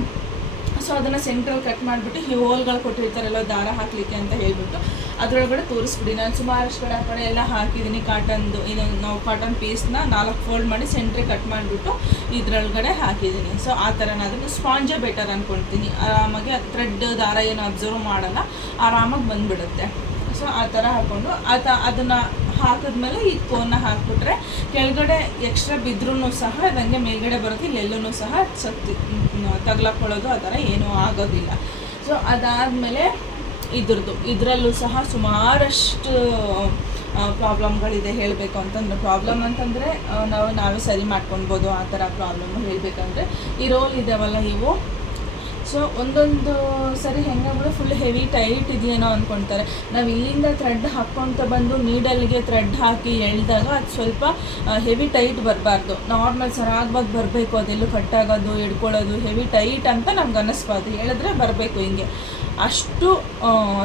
ಸೊ ಅದನ್ನು ಸೆಂಟ್ರಲ್ಲಿ ಕಟ್ ಮಾಡಿಬಿಟ್ಟು ಈ ಹೋಲ್ಗಳು ಕೊಟ್ಟಿರ್ತಾರಲ್ಲ ದಾರ ಹಾಕಲಿಕ್ಕೆ ಅಂತ ಹೇಳ್ಬಿಟ್ಟು ಅದರೊಳಗಡೆ ತೋರಿಸ್ಬಿಡಿ. ನಾನು ಸುಮಾರಷ್ಟು ಕಡೆ ಎಲ್ಲ ಹಾಕಿದ್ದೀನಿ ಕಾಟನ್ದು. ಇದು ನಾವು ಕಾಟನ್ ಪೀಸ್ನ 4 ಫೋಲ್ಡ್ ಮಾಡಿ ಸೆಂಟ್ರಿಗೆ ಕಟ್ ಮಾಡಿಬಿಟ್ಟು ಇದರೊಳಗಡೆ ಹಾಕಿದ್ದೀನಿ. ಸೊ ಆ ಥರನಾದ್ರೂ ಸ್ಪಾಂಜೇ ಬೆಟರ್ ಅಂದ್ಕೊಳ್ತೀನಿ. ಆರಾಮಾಗಿ ಥ್ರೆಡ್ ದಾರ ಏನು ಅಬ್ಸರ್ವ್ ಮಾಡೋಲ್ಲ, ಆರಾಮಾಗಿ ಬಂದುಬಿಡುತ್ತೆ. ಸೊ ಆ ಥರ ಹಾಕ್ಕೊಂಡು ಅದನ್ನು ಹಾಕಿದ್ಮೇಲೆ ಈ ಕೋನ್ನ ಹಾಕಿಬಿಟ್ರೆ ಕೆಳಗಡೆ ಎಕ್ಸ್ಟ್ರಾ ಬಿದ್ರೂ ಸಹ ಅದಂಗೆ ಮೇಲ್ಗಡೆ ಬರುತ್ತೆ, ಇಲ್ಲೆಲ್ಲೂ ಸಹ ತಗ್ಲಾಕೊಳ್ಳೋದು ಆ ಥರ ಏನೂ ಆಗೋದಿಲ್ಲ. ಸೊ ಅದಾದಮೇಲೆ ಇದರಲ್ಲೂ ಸಹ ಸುಮಾರಷ್ಟು ಪ್ರಾಬ್ಲಮ್ಗಳಿದೆ ಹೇಳಬೇಕು ಅಂತಂದರೆ. ಪ್ರಾಬ್ಲಮ್ ಅಂತಂದರೆ ನಾವೇ ಸರಿ ಮಾಡ್ಕೊಳ್ಬೋದು. ಆ ಥರ ಪ್ರಾಬ್ಲಮ್ ಹೇಳಬೇಕಂದ್ರೆ ಈ ರೋಲ್ ಇದಾವಲ್ಲ ಇವು, ಸೊ ಒಂದೊಂದು ಸರಿ ಹೆಂಗಾಗ್ಬಿಟ್ಟು ಫುಲ್ ಹೆವಿ ಟೈಟ್ ಇದೆಯೇನೋ ಅಂದ್ಕೊಳ್ತಾರೆ. ನಾವು ಇಲ್ಲಿಂದ ಥ್ರೆಡ್ ಹಾಕ್ಕೊತ ಬಂದು ನೀಡಲ್ಗೆ ಥ್ರೆಡ್ ಹಾಕಿ ಎಳೆದಾಗ ಅದು ಸ್ವಲ್ಪ ಹೆವಿ ಟೈಟ್ ಬರಬಾರ್ದು, ನಾರ್ಮಲ್ ಸರಾಗವಾಗಿ ಬರಬೇಕು. ಅದೆಲ್ಲೂ ಕಟ್ಟಾಗೋದು ಹಿಡ್ಕೊಳ್ಳೋದು ಹೆವಿ ಟೈಟ್ ಅಂತ ನಮ್ಗೆ ಅನ್ನಿಸ್ಬಾರ್ದು. ಹೇಳಿದ್ರೆ ಬರಬೇಕು ಹಿಂಗೆ ಅಷ್ಟು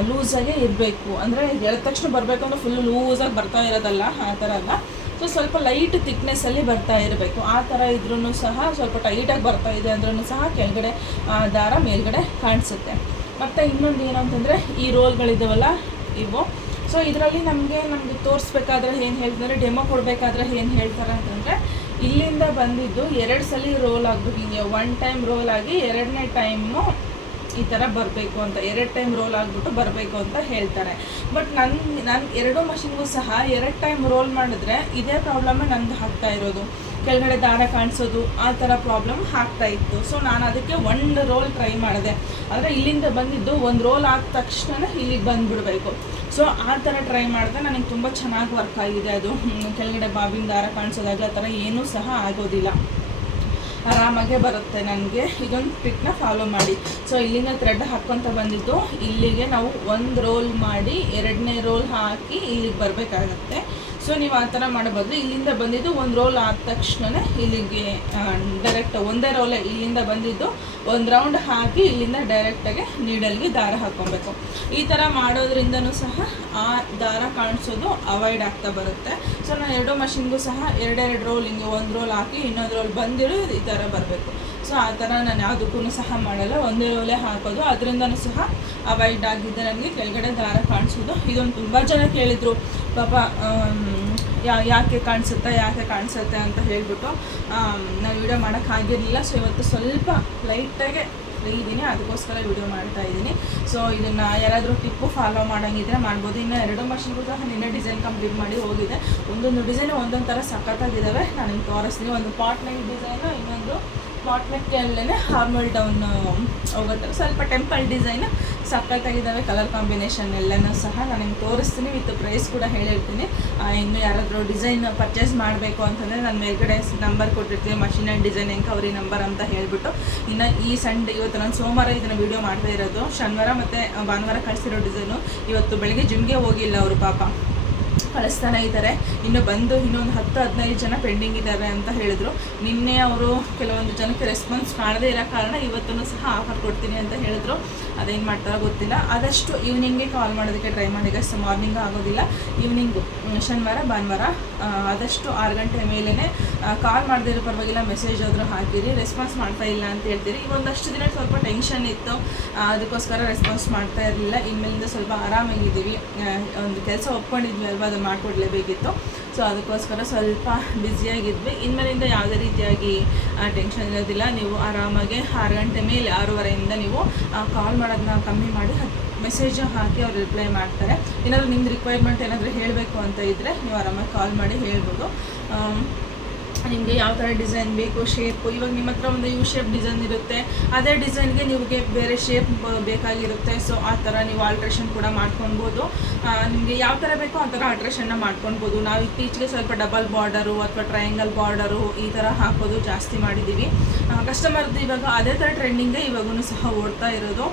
ಲೂಸಾಗೇ ಇರಬೇಕು. ಅಂದರೆ ಎಳೆದ ತಕ್ಷಣ ಬರಬೇಕು ಅಂದರೆ ಫುಲ್ ಲೂಸಾಗಿ ಬರ್ತಾ ಇರೋದಲ್ಲ, ಆ ಥರ ಅಲ್ಲ. ಸೊ ಸ್ವಲ್ಪ ಲೈಟ್ ಥಿಕ್ನೆಸ್ಸಲ್ಲಿ ಬರ್ತಾ ಇರಬೇಕು. ಆ ಥರ ಇದ್ರೂ ಸಹ ಸ್ವಲ್ಪ ಟೈಟಾಗಿ ಬರ್ತಾ ಇದೆ ಅಂದ್ರೂ ಸಹ ಕೆಳಗಡೆ ದಾರ ಮೇಲ್ಗಡೆ ಕಾಣಿಸುತ್ತೆ. ಮತ್ತು ಇನ್ನೊಂದು ಏನಂತಂದರೆ ಈ ರೋಲ್ಗಳಿದ್ದಾವಲ್ಲ ಇವು, ಸೊ ಇದರಲ್ಲಿ ನಮಗೆ ತೋರಿಸ್ಬೇಕಾದ್ರೆ ಏನು ಹೇಳ್ತಾರೆ, ಡೆಮೋ ಕೊಡಬೇಕಾದ್ರೆ ಏನು ಹೇಳ್ತಾರೆ ಅಂತಂದರೆ ಇಲ್ಲಿಂದ ಬಂದಿದ್ದು 2 ಸಲ ರೋಲ್ ಆಗಬೇಕು. ಹಿಂಗೆ 1 ಟೈಮ್ ರೋಲ್ ಆಗಿ 2ನೇ ಟೈಮು ಈ ಥರ ಬರಬೇಕು ಅಂತ, 2 ಟೈಮ್ ರೋಲ್ ಆಗಿಬಿಟ್ಟು ಬರಬೇಕು ಅಂತ ಹೇಳ್ತಾರೆ. ಬಟ್ ನಾನು 2 ಮಷಿನ್ಗೂ ಸಹ 2 ಟೈಮ್ ರೋಲ್ ಮಾಡಿದ್ರೆ ಇದೇ ಪ್ರಾಬ್ಲಮ್ಮೇ ನಂದು ಆಗ್ತಾ ಇರೋದು. ಕೆಳಗಡೆ ದಾರ ಕಾಣಿಸೋದು ಆ ಥರ ಪ್ರಾಬ್ಲಮ್ ಆಗ್ತಾ ಇತ್ತು. ಸೊ ನಾನು ಅದಕ್ಕೆ 1 ರೋಲ್ ಟ್ರೈ ಮಾಡಿದೆ. ಆದರೆ ಇಲ್ಲಿಂದ ಬಂದಿದ್ದು 1 ರೋಲ್ ಆದ ತಕ್ಷಣ ಇಲ್ಲಿಗೆ ಬಂದುಬಿಡಬೇಕು. ಸೊ ಆ ಥರ ಟ್ರೈ ಮಾಡಿದ್ರೆ ನನಗೆ ತುಂಬ ಚೆನ್ನಾಗಿ ವರ್ಕ್ ಆಗಿದೆ. ಅದು ಕೆಳಗಡೆ ಬಾಬಿನ ದಾರ ಕಾಣಿಸೋದಾಗಲಿ ಆ ಥರ ಏನೂ ಸಹ ಆಗೋದಿಲ್ಲ, ಆರಾಮಾಗೆ ಬರುತ್ತೆ ನನಗೆ. ಇದೊಂದು ಟ್ರಿಕ್ನ ಫಾಲೋ ಮಾಡಿ. ಸೊ ಇಲ್ಲಿಂದ ಥ್ರೆಡ್ ಹಾಕ್ಕೊತ ಬಂದಿದ್ದು ಇಲ್ಲಿಗೆ ನಾವು 1 ರೋಲ್ ಮಾಡಿ 2ನೇ ರೋಲ್ ಹಾಕಿ ಇಲ್ಲಿಗೆ ಬರಬೇಕಾಗತ್ತೆ. ಸೊ ನೀವು ಆ ಥರ ಮಾಡೋ ಬದಲು ಇಲ್ಲಿಂದ ಬಂದಿದ್ದು 1 ರೋಲ್ ಆದ ತಕ್ಷಣ ಇಲ್ಲಿಗೆ ಡೈರೆಕ್ಟ್ ಒಂದೇ ರೋಲೇ ಇಲ್ಲಿಂದ ಬಂದಿದ್ದು 1 ರೌಂಡ್ ಹಾಕಿ ಇಲ್ಲಿಂದ ಡೈರೆಕ್ಟಾಗಿ ನೀಡಲ್ಗೆ ದಾರ ಹಾಕ್ಕೊಬೇಕು. ಈ ಥರ ಮಾಡೋದ್ರಿಂದನೂ ಸಹ ಆ ದಾರ ಕಾಣಿಸೋದು ಅವಾಯ್ಡ್ ಆಗ್ತಾ ಬರುತ್ತೆ. ಸೊ ನಾನು 2 ಮಷಿನ್ಗೂ ಸಹ 2 ರೋಲ್ ಹಿಂಗೆ 1 ರೋಲ್ ಹಾಕಿ ಇನ್ನೊಂದು ರೋಲ್ ಬಂದಿರೋ ಈ ಥರ ಬರಬೇಕು. ಸೊ ಆ ಥರ ನಾನು ಯಾವುದಕ್ಕೂ ಸಹ ಮಾಡಲ್ಲ, 1 ರೋಲೇ ಹಾಕೋದು. ಅದರಿಂದನೂ ಸಹ ಅವಾಯ್ಡ್ ಆಗಿದ್ದೆ ನನಗೆ ಕೆಳಗಡೆ ದಾರ ಕಾಣಿಸೋದು. ಇದೊಂದು ತುಂಬ ಜನ ಕೇಳಿದರು ಪಾಪ, ಯಾಕೆ ಕಾಣಿಸುತ್ತೆ ಅಂತ ಹೇಳ್ಬಿಟ್ಟು ನಾನು ವಿಡಿಯೋ ಮಾಡೋಕ್ಕಾಗಿರಲಿಲ್ಲ. ಸೊ ಇವತ್ತು ಸ್ವಲ್ಪ ಲೈಟಾಗೆ ಫ್ರೀ ಇದ್ದೀನಿ, ಅದಕ್ಕೋಸ್ಕರ ವಿಡಿಯೋ ಮಾಡ್ತಾಯಿದ್ದೀನಿ. ಸೊ ಇದನ್ನು ಯಾರಾದರೂ ಟಿಪ್ಪು ಫಾಲೋ ಮಾಡೋಂಗಿದ್ರೆ ಮಾಡ್ಬೋದು. ಇನ್ನು 2 ಮಷಿನ್ಗೂ ಸಹ ನಿನ್ನೆ ಡಿಸೈನ್ ಕಂಪ್ಲೀಟ್ ಮಾಡಿ ಹೋಗಿದೆ. ಒಂದೊಂದು ಡಿಸೈನು ಒಂದೊಂದು ಥರ ಸಖತ್ತಾಗಿದ್ದಾವೆ. ನಾನು ನಿಮ್ಗೆ ತೋರಿಸ್ತೀನಿ. ಒಂದು ಪಾಟ್ ನೆಕ್ ಡಿಸೈನು, ಇನ್ನೊಂದು ಪಾಟ್ ನೆಕ್ಕಲ್ಲೇ ಹಾರ್ಮಲ್ ಡೌನ್ ಹೋಗುತ್ತೆ, ಸ್ವಲ್ಪ ಟೆಂಪಲ್ ಡಿಸೈನ್ ಸಖತ್ತಾಗಿದ್ದಾವೆ. ಕಲರ್ ಕಾಂಬಿನೇಷನ್ ಎಲ್ಲನೂ ಸಹ ನಾನು ನಿಮ್ಗೆ ತೋರಿಸ್ತೀನಿ, ವಿತ್ ಪ್ರೈಸ್ ಕೂಡ ಹೇಳಿರ್ತೀನಿ. ಇನ್ನು ಯಾರಾದರೂ ಡಿಸೈನ್ ಪರ್ಚೇಸ್ ಮಾಡಬೇಕು ಅಂತಂದರೆ ನಾನು ಮೇಲ್ಗಡೆ ನಂಬರ್ ಕೊಟ್ಟಿರ್ತೀನಿ, ಮಷಿನ್ ಆ್ಯಂಡ್ ಡಿಸೈನ್ ಎಂಕವರಿ ನಂಬರ್ ಅಂತ ಹೇಳಿಬಿಟ್ಟು. ಇನ್ನು ಈ ಸಂಡೇ ಇವತ್ತು ನಾನು ಸೋಮವಾರ ಇದನ್ನು ವೀಡಿಯೋ ಮಾಡ್ತಾ ಇರೋದು. ಶನಿವಾರ ಮತ್ತು ಭಾನುವಾರ ಕಳಿಸಿರೋ ಡಿಸೈನು. ಇವತ್ತು ಬೆಳಗ್ಗೆ ಜಿಮ್ಗೆ ಹೋಗಿಲ್ಲ ಅವರು, ಪಾಪ ಕಳಿಸ್ತಾನೆ ಇದ್ದಾರೆ. ಇನ್ನು ಬಂದು ಇನ್ನೊಂದು 10-15 ಜನ ಪೆಂಡಿಂಗ್ ಇದ್ದಾರೆ ಅಂತ ಹೇಳಿದ್ರು. ನಿನ್ನೆ ಅವರು ಕೆಲವೊಂದು ಜನಕ್ಕೆ ರೆಸ್ಪಾನ್ಸ್ ಮಾಡದೇ ಇರೋ ಕಾರಣ ಇವತ್ತೂ ಸಹ ಆಫರ್ ಕೊಡ್ತೀನಿ ಅಂತ ಹೇಳಿದ್ರು. ಅದೇನು ಮಾಡ್ತಾರೋ ಗೊತ್ತಿಲ್ಲ. ಆದಷ್ಟು ಈವ್ನಿಂಗೇ ಕಾಲ್ ಮಾಡೋದಕ್ಕೆ ಟ್ರೈ ಮಾಡಿ ಗೈಸ್, ಮಾರ್ನಿಂಗ್ ಆಗೋದಿಲ್ಲ, ಈವ್ನಿಂಗು ಶನಿವಾರ ಭಾನುವಾರ ಆದಷ್ಟು 6 ಗಂಟೆ ಮೇಲೇ ಕಾಲ್ ಮಾಡದೇ ಇರೋ ಪರವಾಗಿಲ್ಲ, ಮೆಸೇಜ್ ಆದರೂ ಹಾಕಿರಿ. ರೆಸ್ಪಾನ್ಸ್ ಮಾಡ್ತಾ ಇಲ್ಲ ಅಂತ ಹೇಳ್ತೀರಿ. ಈಗ ಒಂದಷ್ಟು ದಿನ ಸ್ವಲ್ಪ ಟೆನ್ಷನ್ ಇತ್ತು, ಅದಕ್ಕೋಸ್ಕರ ರೆಸ್ಪಾನ್ಸ್ ಮಾಡ್ತಾ ಇರಲಿಲ್ಲ. ಇನ್ಮೇಲಿಂದ ಸ್ವಲ್ಪ ಆರಾಮಾಗಿದ್ದೀವಿ. ಒಂದು ಕೆಲಸ ಒಪ್ಕೊಂಡಿದ್ವಿ ಅಲ್ವಾ, ಅದು ಮಾಡಿಕೊಡ್ಲೇಬೇಕಿತ್ತು. ಸೊ ಅದಕ್ಕೋಸ್ಕರ ಸ್ವಲ್ಪ ಬ್ಯುಸಿಯಾಗಿದ್ವಿ. ಇನ್ಮೇಲಿಂದ ಯಾವುದೇ ರೀತಿಯಾಗಿ ಟೆನ್ಷನ್ ಇರೋದಿಲ್ಲ. ನೀವು ಆರಾಮಾಗಿ 6 ಗಂಟೆ ಮೇಲೆ 6:30 ನೀವು ಕಾಲ್ ಮಾಡೋದನ್ನ ಕಮ್ಮಿ ಮಾಡಿ ಮೆಸೇಜ್ ಹಾಕಿ ಅವ್ರು ರಿಪ್ಲೈ ಮಾಡ್ತಾರೆ. ಏನಾದರೂ ನಿಮ್ದು ರಿಕ್ವೈರ್ಮೆಂಟ್ ಏನಾದರೂ ಹೇಳಬೇಕು ಅಂತ ಇದ್ದರೆ ನೀವು ಆರಾಮಾಗಿ ಕಾಲ್ ಮಾಡಿ ಹೇಳ್ಬೋದು. ನಿಮಗೆ ಯಾವ ಥರ ಡಿಸೈನ್ ಬೇಕು, ಶೇಪು, ಇವಾಗ ನಿಮ್ಮ ಹತ್ರ ಒಂದು ಯು ಶೇಪ್ ಡಿಸೈನ್ ಇರುತ್ತೆ, ಅದೇ ಡಿಸೈನ್ಗೆ ನಿಮಗೆ ಬೇರೆ ಶೇಪ್ ಬೇಕಾಗಿರುತ್ತೆ. ಸೊ ಆ ಥರ ನೀವು ಆಲ್ಟ್ರೇಷನ್ ಕೂಡ ಮಾಡ್ಕೊಳ್ಬೋದು. ನಿಮಗೆ ಯಾವ ಥರ ಬೇಕೋ ಆ ಥರ ಆಲ್ಟ್ರೇಷನ್ನ ಮಾಡ್ಕೊಳ್ಬೋದು. ನಾವು ಇತ್ತೀಚೆಗೆ ಸ್ವಲ್ಪ ಡಬಲ್ ಬಾರ್ಡರು ಅಥವಾ ಟ್ರಯಾಂಗಲ್ ಬಾರ್ಡರು ಈ ಥರ ಹಾಕೋದು ಜಾಸ್ತಿ ಮಾಡಿದ್ದೀವಿ. ಕಸ್ಟಮರ್ದು ಇವಾಗ ಅದೇ ಥರ ಟ್ರೆಂಡಿಂಗೇ ಇವಾಗೂ ಸಹ ಓಡ್ತಾ ಇರೋದು.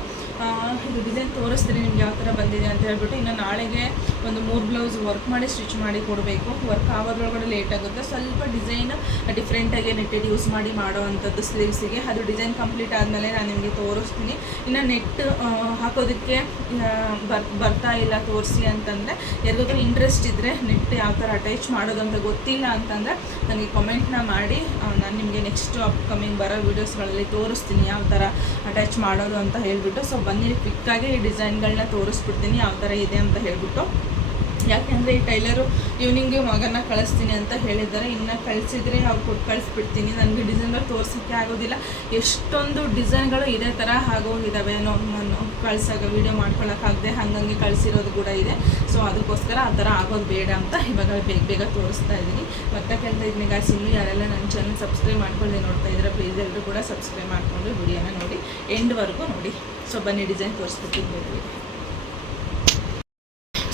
ಇದು ಡಿಸೈನ್ ತೋರಿಸ್ತೀನಿ ನಿಮ್ಗೆ ಯಾವ ಥರ ಬಂದಿದೆ ಅಂತ ಹೇಳ್ಬಿಟ್ಟು. ಇನ್ನು ನಾಳೆಗೆ ಒಂದು 3 ಬ್ಲೌಸ್ ವರ್ಕ್ ಮಾಡಿ ಸ್ಟಿಚ್ ಮಾಡಿ ಕೊಡಬೇಕು. ವರ್ಕ್ ಆಗೋದ್ರೊಳಗಡೆ ಲೇಟ್ ಆಗುತ್ತೆ. ಸ್ವಲ್ಪ ಡಿಸೈನ್ ಡಿಫ್ರೆಂಟಾಗಿ ನೆಟ್ಟೆಡ್ ಯೂಸ್ ಮಾಡಿ ಮಾಡೋ ಅಂಥದ್ದು ಸ್ಲೀವ್ಸಿಗೆ. ಅದು ಡಿಸೈನ್ ಕಂಪ್ಲೀಟ್ ಆದಮೇಲೆ ನಾನು ನಿಮಗೆ ತೋರಿಸ್ತೀನಿ. ಇನ್ನು ನೆಟ್ ಹಾಕೋದಕ್ಕೆ ಬರ್ತಾ ಇಲ್ಲ ತೋರಿಸಿ ಅಂತಂದರೆ, ಯಾರಿಗಾದ್ರೂ ಇಂಟ್ರೆಸ್ಟ್ ಇದ್ದರೆ ನೆಟ್ ಯಾವ ಥರ ಅಟ್ಯಾಚ್ ಮಾಡೋದು ಅಂತ ಗೊತ್ತಿಲ್ಲ ಅಂತಂದರೆ ನನಗೆ ಕಮೆಂಟ್ನ ಮಾಡಿ, ನಾನು ನಿಮಗೆ ನೆಕ್ಸ್ಟ್ ಅಪ್ಕಮಿಂಗ್ ಬರೋ ವೀಡಿಯೋಸ್ಗಳಲ್ಲಿ ತೋರಿಸ್ತೀನಿ ಯಾವ ಥರ ಅಟ್ಯಾಚ್ ಮಾಡೋದು ಅಂತ ಹೇಳಿಬಿಟ್ಟು. ಸೊ ಬನ್ನಿ ಕ್ವಿಕ್ಕಾಗಿ ಈ ಡಿಸೈನ್ಗಳನ್ನ ತೋರಿಸ್ಬಿಡ್ತೀನಿ ಯಾವ ಥರ ಇದೆ ಅಂತ ಹೇಳಿಬಿಟ್ಟು. ಯಾಕೆಂದರೆ ಈ ಟೈಲರು ಈವ್ನಿಂಗ್ಗೆ ಮಗನ ಕಳಿಸ್ತೀನಿ ಅಂತ ಹೇಳಿದ್ದಾರೆ. ಇನ್ನು ಕಳಿಸಿದರೆ ಅವ್ರು ಕೊಟ್ಟು ಕಳಿಸ್ಬಿಡ್ತೀನಿ. ನನಗೆ ಡಿಸೈನ್ಗಳು ತೋರಿಸೋಕ್ಕೆ ಆಗೋದಿಲ್ಲ. ಎಷ್ಟೊಂದು ಡಿಸೈನ್ಗಳು ಇದೇ ಥರ ಆಗೋಗಿದ್ದಾವೆ. ನಾನು ಕಳ್ಸಾಗ ವೀಡಿಯೋ ಮಾಡ್ಕೊಳ್ಳೋಕ್ಕಾಗದೆ ಹಂಗಂಗೆ ಕಳಿಸಿರೋದು ಕೂಡ ಇದೆ. ಸೊ ಅದಕ್ಕೋಸ್ಕರ ಆ ಥರ ಆಗೋದು ಬೇಡ ಅಂತ ಇವಾಗ ಬೇಗ ತೋರಿಸ್ತಾ ಇದ್ದೀನಿ. ಮತ್ತೆ ಕೇಳ್ತಾ ಇದ್ದೀನಿ ಗಾಯ್ಸ್, ಇನ್ನೂ ಯಾರೆಲ್ಲ ನನ್ನ ಚಾನಲ್ ಸಬ್ಸ್ಕ್ರೈಬ್ ಮಾಡ್ಕೊಳ್ಳಿ ನೋಡ್ತಾ ಇದ್ದಾರೆ, ಪ್ಲೀಸ್ ಎಲ್ಲರೂ ಕೂಡ ಸಬ್ಸ್ಕ್ರೈಬ್ ಮಾಡಿಕೊಂಡು ವಿಡಿಯೋನ ನೋಡಿ ಎಂಡ್ವರೆಗೂ ನೋಡಿ. ಸೊ ಬನ್ನಿ ಡಿಸೈನ್ ತೋರಿಸ್ಬಿಟ್ಟಿದ್ದೀನಿ.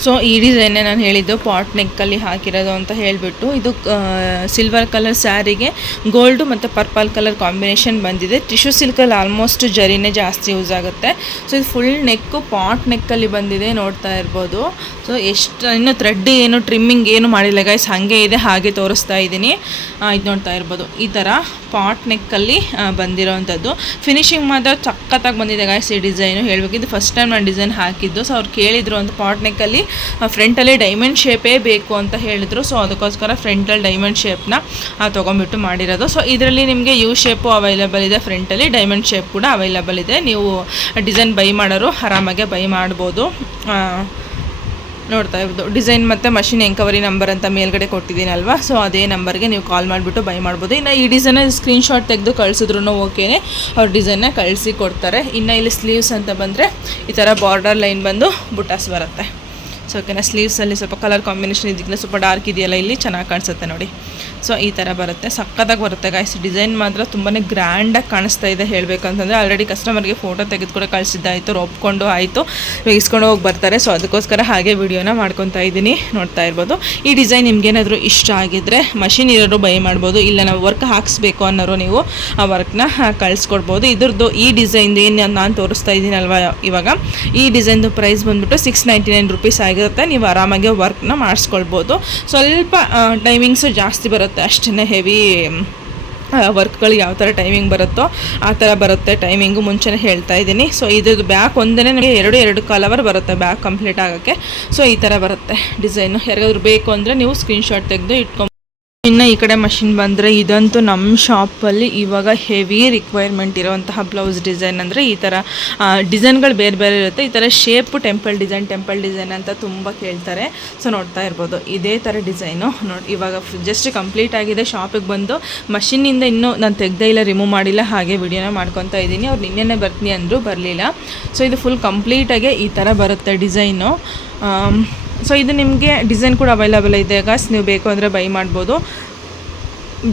ಸೊ ಈ ಡಿಸೈನ್ನೇ ನಾನು ಹೇಳಿದ್ದು ಪಾಟ್ ನೆಕ್ಕಲ್ಲಿ ಹಾಕಿರೋದು ಅಂತ ಹೇಳಿಬಿಟ್ಟು. ಇದು ಸಿಲ್ವರ್ ಕಲರ್ ಸ್ಯಾರಿಗೆ ಗೋಲ್ಡು ಮತ್ತು ಪರ್ಪಲ್ ಕಲರ್ ಕಾಂಬಿನೇಷನ್ ಬಂದಿದೆ. ಟಿಶ್ಯೂ ಸಿಲ್ಕಲ್ಲಿ ಆಲ್ಮೋಸ್ಟ್ ಜರಿನೇ ಜಾಸ್ತಿ ಯೂಸ್ ಆಗುತ್ತೆ. ಸೊ ಇದು ಫುಲ್ ನೆಕ್ಕು ಪಾಟ್ ನೆಕ್ಕಲ್ಲಿ ಬಂದಿದೆ, ನೋಡ್ತಾ ಇರ್ಬೋದು. ಸೊ ಎಷ್ಟು ಇನ್ನೂ ಥ್ರೆಡ್ ಏನು ಟ್ರಿಮ್ಮಿಂಗ್ ಏನು ಮಾಡಿಲ್ಲ ಗೈಸ್, ಹಾಗೆ ಇದೆ, ಹಾಗೆ ತೋರಿಸ್ತಾ ಇದ್ದೀನಿ. ಇದು ನೋಡ್ತಾ ಇರ್ಬೋದು, ಈ ಥರ ಪಾಟ್ ನೆಕ್ಕಲ್ಲಿ ಬಂದಿರೋವಂಥದ್ದು. ಫಿನಿಶಿಂಗ್ ಮಾತ್ರ ಸಖತ್ತಾಗಿ ಬಂದಿದೆ ಗೈಸ್ ಈ ಡಿಸೈನು. ಹೇಳಬೇಕಿದ್ದು ಫಸ್ಟ್ ಟೈಮ್ ನಾನು ಡಿಸೈನ್ ಹಾಕಿದ್ದು. ಸೊ ಅವ್ರು ಕೇಳಿದ್ರು ಅಂತ ಪಾಟ್ ನೆಕ್ಕಲ್ಲಿ ಫ್ರಂಟಲ್ಲಿ ಡೈಮಂಡ್ ಶೇಪೇ ಬೇಕು ಅಂತ ಹೇಳಿದರು. ಸೊ ಅದಕ್ಕೋಸ್ಕರ ಫ್ರಂಟಲ್ಲಿ ಡೈಮಂಡ್ ಶೇಪ್ನ ತೊಗೊಂಬಿಟ್ಟು ಮಾಡಿರೋದು. ಸೊ ಇದರಲ್ಲಿ ನಿಮಗೆ ಯು ಶೇಪು ಅವೈಲೇಬಲ್ ಇದೆ, ಫ್ರಂಟಲ್ಲಿ ಡೈಮಂಡ್ ಶೇಪ್ ಕೂಡ ಅವೈಲೇಬಲ್ ಇದೆ. ನೀವು ಡಿಸೈನ್ ಬೈ ಮಾಡೋರು ಆರಾಮಾಗೆ ಬೈ ಮಾಡ್ಬೋದು. ನೋಡ್ತಾ ಇರ್ಬೋದು ಡಿಸೈನ್ ಮತ್ತು ಮಷಿನ್ ಎಂಕವರಿ ನಂಬರ್ ಅಂತ ಮೇಲ್ಗಡೆ ಕೊಟ್ಟಿದ್ದೀನಲ್ವ. ಸೊ ಅದೇ ನಂಬರ್ಗೆ ನೀವು ಕಾಲ್ ಮಾಡಿಬಿಟ್ಟು ಬೈ ಮಾಡ್ಬೋದು. ಇನ್ನು ಈ ಡಿಸೈನ ಸ್ಕ್ರೀನ್ಶಾಟ್ ತೆಗೆದು ಕಳಿಸಿದ್ರು ಓಕೆನೇ, ಅವ್ರು ಡಿಸೈನ್ನ ಕಳಿಸಿ ಕೊಡ್ತಾರೆ. ಇನ್ನು ಇಲ್ಲಿ ಸ್ಲೀವ್ಸ್ ಅಂತ ಬಂದರೆ ಈ ಥರ ಬಾರ್ಡರ್ ಲೈನ್ ಬಂದು ಬುಟಾಸ್ ಬರುತ್ತೆ. ಸೊ ಓಕೆನಾ, ಸ್ಲೀವ್ಸಲ್ಲಿ ಸ್ವಲ್ಪ ಕಲರ್ ಕಾಂಬಿನೇಷನ್ ಇದಕ್ಕಿಂತ ಸ್ವಲ್ಪ ಡಾರ್ಕ್ ಇದೆಯಲ್ಲ, ಇಲ್ಲಿ ಚೆನ್ನಾಗಿ ಕಾಣಿಸುತ್ತೆ ನೋಡಿ. ಸೊ ಈ ಥರ ಬರುತ್ತೆ, ಸಕ್ಕತ್ತಾಗಿ ಬರುತ್ತೆ ಗಾಯ್ಸ್. ಡಿಸೈನ್ ಮಾತ್ರ ತುಂಬಾ ಗ್ರ್ಯಾಂಡಾಗಿ ಕಾಣಿಸ್ತಾ ಇದೆ ಹೇಳಬೇಕಂತಂದರೆ. ಆಲ್ರೆಡಿ ಕಸ್ಟಮರ್ಗೆ ಫೋಟೋ ತೆಗೆದು ಕೂಡ ಕಳಿಸಿದ್ದಾಯಿತು, ಒಪ್ಕೊಂಡು ಆಯಿತು, ಇಸ್ಕೊಂಡು ಹೋಗಿ ಬರ್ತಾರೆ. ಸೊ ಅದಕ್ಕೋಸ್ಕರ ಹಾಗೆ ವಿಡಿಯೋನ ಮಾಡ್ಕೊತಾ ಇದ್ದೀನಿ, ನೋಡ್ತಾ ಇರ್ಬೋದು. ಈ ಡಿಸೈನ್ ನಿಮ್ಗೇನಾದರೂ ಇಷ್ಟ ಆಗಿದ್ದರೆ ಮಷಿನ್ ಇರೋರು ಬೈ ಮಾಡ್ಬೋದು, ಇಲ್ಲ ನಾವು ವರ್ಕ್ ಹಾಕಿಸ್ಬೇಕು ಅನ್ನೋರು ನೀವು ಆ ವರ್ಕ್ನ ಕಳಿಸ್ಕೊಡ್ಬೋದು. ಇದ್ರದ್ದು ಈ ಡಿಸೈನ್ದು ಏನು ನಾನು ತೋರಿಸ್ತಾ ಇದ್ದೀನಲ್ವ ಇವಾಗ, ಈ ಡಿಸೈನ್ದು ಪ್ರೈಸ್ ಬಂದುಬಿಟ್ಟು 699 ರುಪೀಸ್ ಆಗಿರುತ್ತೆ. ನೀವು ಆರಾಮಾಗಿ ವರ್ಕ್ನ ಮಾಡಿಸ್ಕೊಳ್ಬೋದು. ಸ್ವಲ್ಪ ಟೈಮಿಂಗ್ಸು ಜಾಸ್ತಿ ಬರುತ್ತೆ, ಅಷ್ಟೇ ಹೆವಿ ವರ್ಕ್ಗಳು ಯಾವ ಥರ ಟೈಮಿಂಗ್ ಬರುತ್ತೋ ಆ ಥರ ಬರುತ್ತೆ ಟೈಮಿಂಗು, ಮುಂಚೆನೇ ಹೇಳ್ತಾ ಇದ್ದೀನಿ. ಸೊ ಇದ್ರದ್ದು ಬ್ಯಾಕ್ ಒಂದೇ ನಮಗೆ 2 ಕಾಲ್ ಅವರ್ ಬರುತ್ತೆ ಬ್ಯಾಕ್ ಕಂಪ್ಲೀಟ್ ಆಗೋಕ್ಕೆ. ಸೊ ಈ ಥರ ಬರುತ್ತೆ ಡಿಸೈನು. ಯಾರಿಗಾದ್ರೂ ಬೇಕು ಅಂದರೆ ನೀವು ಸ್ಕ್ರೀನ್ಶಾಟ್ ತೆಗೆದು ಇಟ್ಕೊಂಡು. ಇನ್ನು ಈ ಕಡೆ ಮಷಿನ್ ಬಂದರೆ ಇದಂತೂ ನಮ್ಮ ಶಾಪಲ್ಲಿ ಇವಾಗ ಹೆವಿ ರಿಕ್ವೈರ್ಮೆಂಟ್ ಇರೋವಂತಹ ಬ್ಲೌಸ್ ಡಿಸೈನ್ ಅಂದರೆ ಈ ಥರ ಡಿಸೈನ್ಗಳು ಬೇರೆ ಬೇರೆ ಇರುತ್ತೆ. ಈ ಥರ ಶೇಪು ಟೆಂಪಲ್ ಡಿಸೈನ್ ಅಂತ ತುಂಬ ಕೇಳ್ತಾರೆ. ಸೊ ನೋಡ್ತಾ ಇರ್ಬೋದು ಇದೇ ಥರ ಡಿಸೈನು ನೋಡಿ ಇವಾಗ ಜಸ್ಟ್ ಕಂಪ್ಲೀಟ್ ಆಗಿದೆ. ಶಾಪಿಗೆ ಬಂದು ಮಷಿನ್ನಿಂದ ಇನ್ನೂ ನಾನು ತೆಗ್ದೇ ಇಲ್ಲ, ರಿಮೂವ್ ಮಾಡಿಲ್ಲ, ಹಾಗೆ ವಿಡಿಯೋನ ಮಾಡ್ಕೊತಾ ಇದ್ದೀನಿ. ಅವ್ರು ನಿನ್ನೆ ಬರ್ತೀನಿ ಅಂದರೂ ಬರಲಿಲ್ಲ. ಸೊ ಇದು ಫುಲ್ ಕಂಪ್ಲೀಟಾಗೆ ಈ ಥರ ಬರುತ್ತೆ ಡಿಸೈನು. ಸೊ ಇದು ನಿಮಗೆ ಡಿಸೈನ್ ಕೂಡ ಅವೈಲೇಬಲ್ ಇದೆ ಗಾಸ್, ನೀವು ಬೇಕು ಅಂದರೆ ಬೈ ಮಾಡ್ಬೋದು.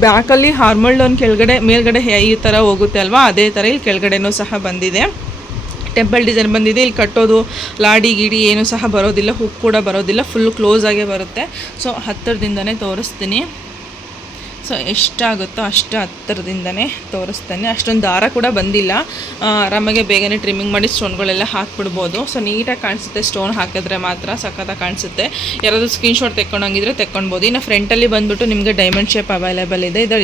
ಬ್ಯಾಕಲ್ಲಿ ಹಾರ್ಮಲ್ ಡೌನ್ ಕೆಳಗಡೆ ಮೇಲ್ಗಡೆ ಈ ಥರ ಹೋಗುತ್ತೆ ಅಲ್ವಾ, ಅದೇ ಥರ ಇಲ್ಲಿ ಕೆಳಗಡೆನೂ ಸಹ ಬಂದಿದೆ. ಟೆಂಪಲ್ ಡಿಸೈನ್ ಬಂದಿದೆ. ಇಲ್ಲಿ ಕಟ್ಟೋದು ಲಾಡಿ ಗಿಡಿ ಏನೂ ಸಹ ಬರೋದಿಲ್ಲ, ಹುಕ್ ಕೂಡ ಬರೋದಿಲ್ಲ, ಫುಲ್ ಕ್ಲೋಸ್ ಆಗೇ ಬರುತ್ತೆ. ಸೊ ಹತ್ತಿರದಿಂದನೇ ತೋರಿಸ್ತೀನಿ. ಸೊ ಎಷ್ಟಾಗುತ್ತೋ ಅಷ್ಟು ಹತ್ತಿರದಿಂದನೇ ತೋರಿಸ್ತಾನೆ. ಅಷ್ಟೊಂದು ದಾರ ಕೂಡ ಬಂದಿಲ್ಲ, ಆರಾಮಾಗೆ ಬೇಗನೆ ಟ್ರಿಮ್ಮಿಂಗ್ ಮಾಡಿ ಸ್ಟೋನ್ಗಳೆಲ್ಲ ಹಾಕ್ಬಿಡ್ಬೋದು. ಸೊ ನೀಟಾಗಿ ಕಾಣಿಸುತ್ತೆ, ಸ್ಟೋನ್ ಹಾಕಿದ್ರೆ ಮಾತ್ರ ಸಖತ್ತಾಗಿ ಕಾಣಿಸುತ್ತೆ. ಯಾರಾದರೂ ಸ್ಕ್ರೀನ್ಶಾಟ್ ತೆಕ್ಕೊಂಡಂಗಿದ್ರೆ ತೆಕ್ಕೊಳ್ಬೋದು. ಇನ್ನು ಫ್ರಂಟಲ್ಲಿ ಬಂದುಬಿಟ್ಟು ನಿಮಗೆ ಡೈಮಂಡ್ ಶೇಪ್ ಅವೈಲೇಬಲ್ ಇದೆ. ಇದರ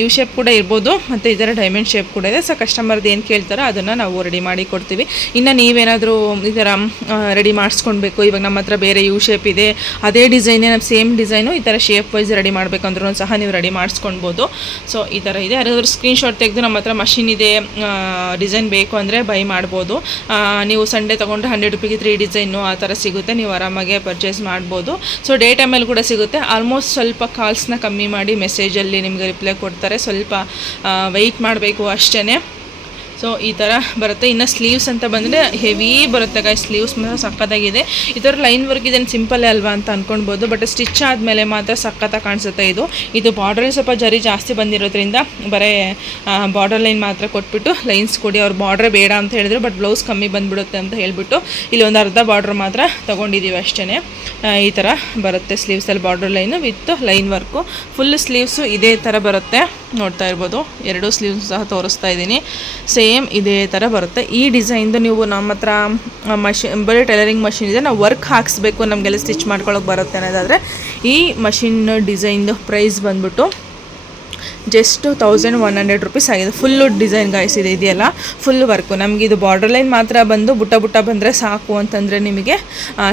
ಯು ಶೇಪ್ ಕೂಡ ಇರ್ಬೋದು, ಮತ್ತು ಇದರ ಡೈಮಂಡ್ ಶೇಪ್ ಕೂಡ ಇದೆ. ಸೊ ಕಸ್ಟಮರ್ದು ಏನು ಕೇಳ್ತಾರೋ ಅದನ್ನು ನಾವು ರೆಡಿ ಮಾಡಿ ಕೊಡ್ತೀವಿ. ಇನ್ನು ನೀವೇನಾದರೂ ಈ ಥರ ರೆಡಿ ಮಾಡಿಸ್ಕೊಳ್ಬೇಕು, ಇವಾಗ ನಮ್ಮ ಹತ್ರ ಬೇರೆ ಯು ಶೇಪ್ ಇದೆ, ಅದೇ ಡಿಸೈನೇ ನಮ್ಮ ಸೇಮ್ ಡಿಸೈನು ಈ ಥರ ಶೇಪ್ ವೈಸ್ ರೆಡಿ ಮಾಡಬೇಕಂದ್ರೆ ಸಹ ನೀವು ರೆಡಿ ಮಾಡಿಸ್ಕೊಳ್ಬೋದು. ಸೊ ಈ ಥರ ಇದೆ. ಯಾರಾದರೂ ಸ್ಕ್ರೀನ್ಶಾಟ್ ತೆಗೆದು ನಮ್ಮ ಹತ್ರ ಮಷಿನ್ ಇದೆ, ಡಿಸೈನ್ ಬೇಕು ಅಂದರೆ ಬೈ ಮಾಡ್ಬೋದು. ನೀವು ಸಂಡೇ ತೊಗೊಂಡ್ರೆ 100 ರೂಪಾಯಿಗೆ 3 ಡಿಸೈನು ಆ ಥರ ಸಿಗುತ್ತೆ, ನೀವು ಆರಾಮಾಗೆ ಪರ್ಚೇಸ್ ಮಾಡ್ಬೋದು. ಸೊ ಡೇ ಟೈಮಲ್ಲಿ ಕೂಡ ಸಿಗುತ್ತೆ. ಆಲ್ಮೋಸ್ಟ್ ಸ್ವಲ್ಪ ಕಾಲ್ಸ್ನ ಕಮ್ಮಿ ಮಾಡಿ ಮೆಸೇಜಲ್ಲಿ ನಿಮಗೆ ರಿಪ್ಲೈ ಕೊಡ್ತಾರೆ, ಸ್ವಲ್ಪ ವೆಯ್ಟ್ ಮಾಡಬೇಕು ಅಷ್ಟೇ. ಸೊ ಈ ಥರ ಬರುತ್ತೆ. ಇನ್ನು ಸ್ಲೀವ್ಸ್ ಅಂತ ಬಂದರೆ ಹೆವಿ ಬರುತ್ತೆ ಗಾಯ್ಸ್, ಸ್ಲೀವ್ಸ್ ಮಾತ್ರ ಸಕ್ಕತ್ತಾಗಿದೆ. ಈ ಥರ ಲೈನ್ ವರ್ಕ್ ಇದೇನು ಸಿಂಪಲ್ಲೇ ಅಲ್ವಾ ಅಂತ ಅಂದ್ಕೊಳ್ಬೋದು, ಬಟ್ ಸ್ಟಿಚ್ ಆದಮೇಲೆ ಮಾತ್ರ ಸಕ್ಕತ್ತಾಗಿ ಕಾಣಿಸುತ್ತೆ. ಇದು ಬಾರ್ಡ್ರಲ್ಲಿ ಸ್ವಲ್ಪ ಜರಿ ಜಾಸ್ತಿ ಬಂದಿರೋದ್ರಿಂದ ಬರೀ ಬಾರ್ಡರ್ ಲೈನ್ ಮಾತ್ರ ಕೊಟ್ಬಿಟ್ಟು ಲೈನ್ಸ್ ಕೊಡಿ, ಅವ್ರು ಬಾರ್ಡ್ರೇ ಬೇಡ ಅಂತ ಹೇಳಿದ್ರು, ಬಟ್ ಬ್ಲೌಸ್ ಕಮ್ಮಿ ಬಂದುಬಿಡುತ್ತೆ ಅಂತ ಹೇಳಿಬಿಟ್ಟು ಇಲ್ಲಿ ಒಂದು ಅರ್ಧ ಬಾರ್ಡ್ರ್ ಮಾತ್ರ ತೊಗೊಂಡಿದ್ದೀವಿ ಅಷ್ಟೇ. ಈ ಥರ ಬರುತ್ತೆ ಸ್ಲೀವ್ಸಲ್ಲಿ border line with line work. Full sleeves ಇದೇ ಥರ ಬರುತ್ತೆ, ನೋಡ್ತಾ ಇರ್ಬೋದು. 2 ಸ್ಲೀವ್ಸ್ ಸಹ ತೋರಿಸ್ತಾ ಇದ್ದೀನಿ. ಸೇಮ್ ಸೇಮ್ ಇದೇ ಥರ ಬರುತ್ತೆ. ಈ ಡಿಸೈನ್ದು ನೀವು ನಮ್ಮ ಹತ್ರ ಬರೀ ಟೈಲರಿಂಗ್ ಮಷಿನ್ ಇದೆ, ನಾವು ವರ್ಕ್ ಹಾಕಿಸ್ಬೇಕು ನಮಗೆಲ್ಲ ಸ್ಟಿಚ್ ಮಾಡ್ಕೊಳ್ಳೋಕೆ ಬರುತ್ತೆ ಅನ್ನೋದಾದರೆ ಈ ಮಷಿನ್ ಡಿಸೈನ್ದು ಪ್ರೈಸ್ ಬಂದ್ಬಿಟ್ಟು ಜಸ್ಟ್ 1100 ರೂಪೀಸ್ ಆಗಿದೆ. ಫುಲ್ಲು ಡಿಸೈನ್ ಗಾಯ್ಸ್ ಇದೆಯಲ್ಲ, ಫುಲ್ ವರ್ಕು. ನಮಗೆ ಇದು ಬಾರ್ಡರ್ ಲೈನ್ ಮಾತ್ರ ಬಂದು ಬುಟ್ಟ ಬಂದರೆ ಸಾಕು ಅಂತಂದರೆ ನಿಮಗೆ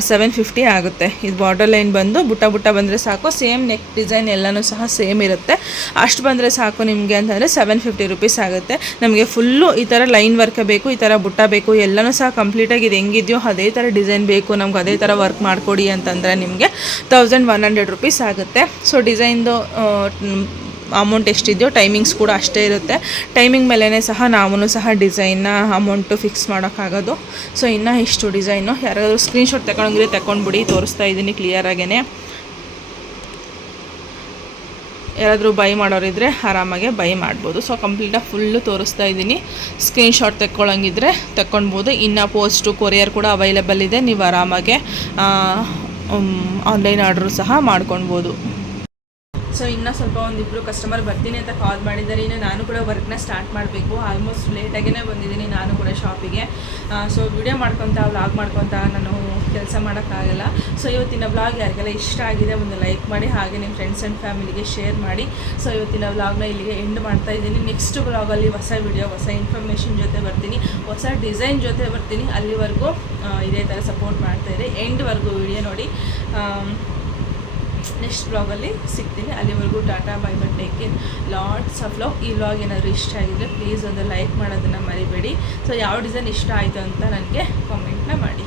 750 ಆಗುತ್ತೆ. ಇದು ಬಾರ್ಡರ್ ಲೈನ್ ಬಂದು ಬುಟ್ಟ ಬಂದರೆ ಸಾಕು. ಸೇಮ್ ನೆಕ್ ಡಿಸೈನ್ ಎಲ್ಲನೂ ಸಹ ಸೇಮ್ ಇರುತ್ತೆ. ಅಷ್ಟು ಬಂದರೆ ಸಾಕು ನಿಮಗೆ ಅಂತಂದರೆ 750 ರೂಪೀಸ್ ಆಗುತ್ತೆ. ನಮಗೆ ಫುಲ್ಲು ಈ ಥರ ಲೈನ್ ವರ್ಕ್ ಬೇಕು, ಈ ಥರ ಬುಟ್ಟ ಬೇಕು, ಎಲ್ಲನೂ ಸಹ ಕಂಪ್ಲೀಟಾಗಿ ಇದು ಹೆಂಗಿದೆಯೋ ಅದೇ ಥರ ಡಿಸೈನ್ ಬೇಕು, ನಮ್ಗೆ ಅದೇ ಥರ ವರ್ಕ್ ಮಾಡಿಕೊಡಿ ಅಂತಂದರೆ ನಿಮಗೆ 1100 ರೂಪೀಸ್ ಆಗುತ್ತೆ. ಸೊ ಡಿಸೈನ್ದು ಅಮೌಂಟ್ ಎಷ್ಟಿದೆಯೋ ಟೈಮಿಂಗ್ಸ್ ಕೂಡ ಅಷ್ಟೇ ಇರುತ್ತೆ. ಟೈಮಿಂಗ್ ಮೇಲೇ ಸಹ ನಾವು ಸಹ ಡಿಸೈನ್ನ ಅಮೌಂಟು ಫಿಕ್ಸ್ ಮಾಡೋಕ್ಕಾಗೋದು. ಸೊ ಇನ್ನೂ ಇಷ್ಟು ಡಿಸೈನು ಯಾರಾದರೂ ಸ್ಕ್ರೀನ್ಶಾಟ್ ತಗೊಂಡಿದ್ರೆ ತಗೊಂಡ್ಬಿಡಿ, ತೋರಿಸ್ತಾ ಇದ್ದೀನಿ ಕ್ಲಿಯರಾಗೇ. ಯಾರಾದರೂ ಬೈ ಮಾಡೋರಿದ್ದರೆ ಆರಾಮಾಗೆ ಬೈ ಮಾಡ್ಬೋದು. ಸೊ ಕಂಪ್ಲೀಟಾಗಿ ಫುಲ್ಲು ತೋರಿಸ್ತಾ ಇದ್ದೀನಿ. ಸ್ಕ್ರೀನ್ಶಾಟ್ ತಗೊಳ್ಳೋಂಗಿದ್ರೆ ತಗೊಳ್ಬೋದು. ಇನ್ನು ಪೋಸ್ಟು ಕೊರಿಯರ್ ಕೂಡ ಅವೈಲೇಬಲ್ ಇದೆ, ನೀವು ಆರಾಮಾಗೆ ಆನ್ಲೈನ್ ಆರ್ಡ್ರು ಸಹ ಮಾಡ್ಕೊಳ್ಬೋದು. ಸೊ ಇನ್ನೂ ಸ್ವಲ್ಪ ಒಂದಿಬ್ಬರು ಕಸ್ಟಮರ್ ಬರ್ತೀನಿ ಅಂತ ಕಾಲ್ ಮಾಡಿದ್ದಾರೆ. ಇನ್ನು ನಾನು ಕೂಡ ವರ್ಕ್ನ ಸ್ಟಾರ್ಟ್ ಮಾಡಬೇಕು. ಆಲ್ಮೋಸ್ಟ್ ಲೇಟಾಗೇ ಬಂದಿದ್ದೀನಿ ನಾನು ಕೂಡ ಶಾಪಿಗೆ. ಸೊ ವಿಡಿಯೋ ವ್ಲಾಗ್ ಮಾಡ್ಕೊತಾ ನಾನು ಕೆಲಸ ಮಾಡೋಕ್ಕಾಗಲ್ಲ. ಸೊ ಇವತ್ತಿನ ವ್ಲಾಗ್ ಯಾರಿಗೆಲ್ಲ ಇಷ್ಟ ಆಗಿದೆ ಒಂದು ಲೈಕ್ ಮಾಡಿ, ಹಾಗೆ ನಿಮ್ಮ ಫ್ರೆಂಡ್ಸ್ ಆ್ಯಂಡ್ ಫ್ಯಾಮಿಲಿಗೆ ಶೇರ್ ಮಾಡಿ. ಸೊ ಇವತ್ತಿನ ವ್ಲಾಗ್ನ ಇಲ್ಲಿಗೆ ಎಂಡ್ ಮಾಡ್ತಾ ಇದ್ದೀನಿ. ನೆಕ್ಸ್ಟ್ ವ್ಲಾಗಲ್ಲಿ ಹೊಸ ವಿಡಿಯೋ, ಹೊಸ ಇನ್ಫಾರ್ಮೇಷನ್ ಜೊತೆ ಬರ್ತೀನಿ, ಹೊಸ ಡಿಸೈನ್ ಜೊತೆ ಬರ್ತೀನಿ. ಅಲ್ಲಿವರೆಗೂ ಇದೇ ಥರ ಸಪೋರ್ಟ್ ಮಾಡ್ತಾಯಿರಿ. ಎಂಡ್ವರೆಗೂ ವಿಡಿಯೋ ನೋಡಿ. ನೆಕ್ಸ್ಟ್ ವ್ಲಾಗಲ್ಲಿ ಸಿಗ್ತೀನಿ. ಅಲ್ಲಿವರೆಗೂ tata bye bye, take care, lots of love. ಈ ವ್ಲಾಗ್ ಏನಾದರೂ ಇಷ್ಟ ಆಗಿದ್ರೆ ಪ್ಲೀಸ್ ಒಂದು ಲೈಕ್ ಮಾಡೋದನ್ನು ಮರಿಬೇಡಿ. ಸೊ ಯಾವ ಡಿಸೈನ್ ಇಷ್ಟ ಆಯಿತು ಅಂತ ನನಗೆ ಕಾಮೆಂಟ್ನ ಮಾಡಿ.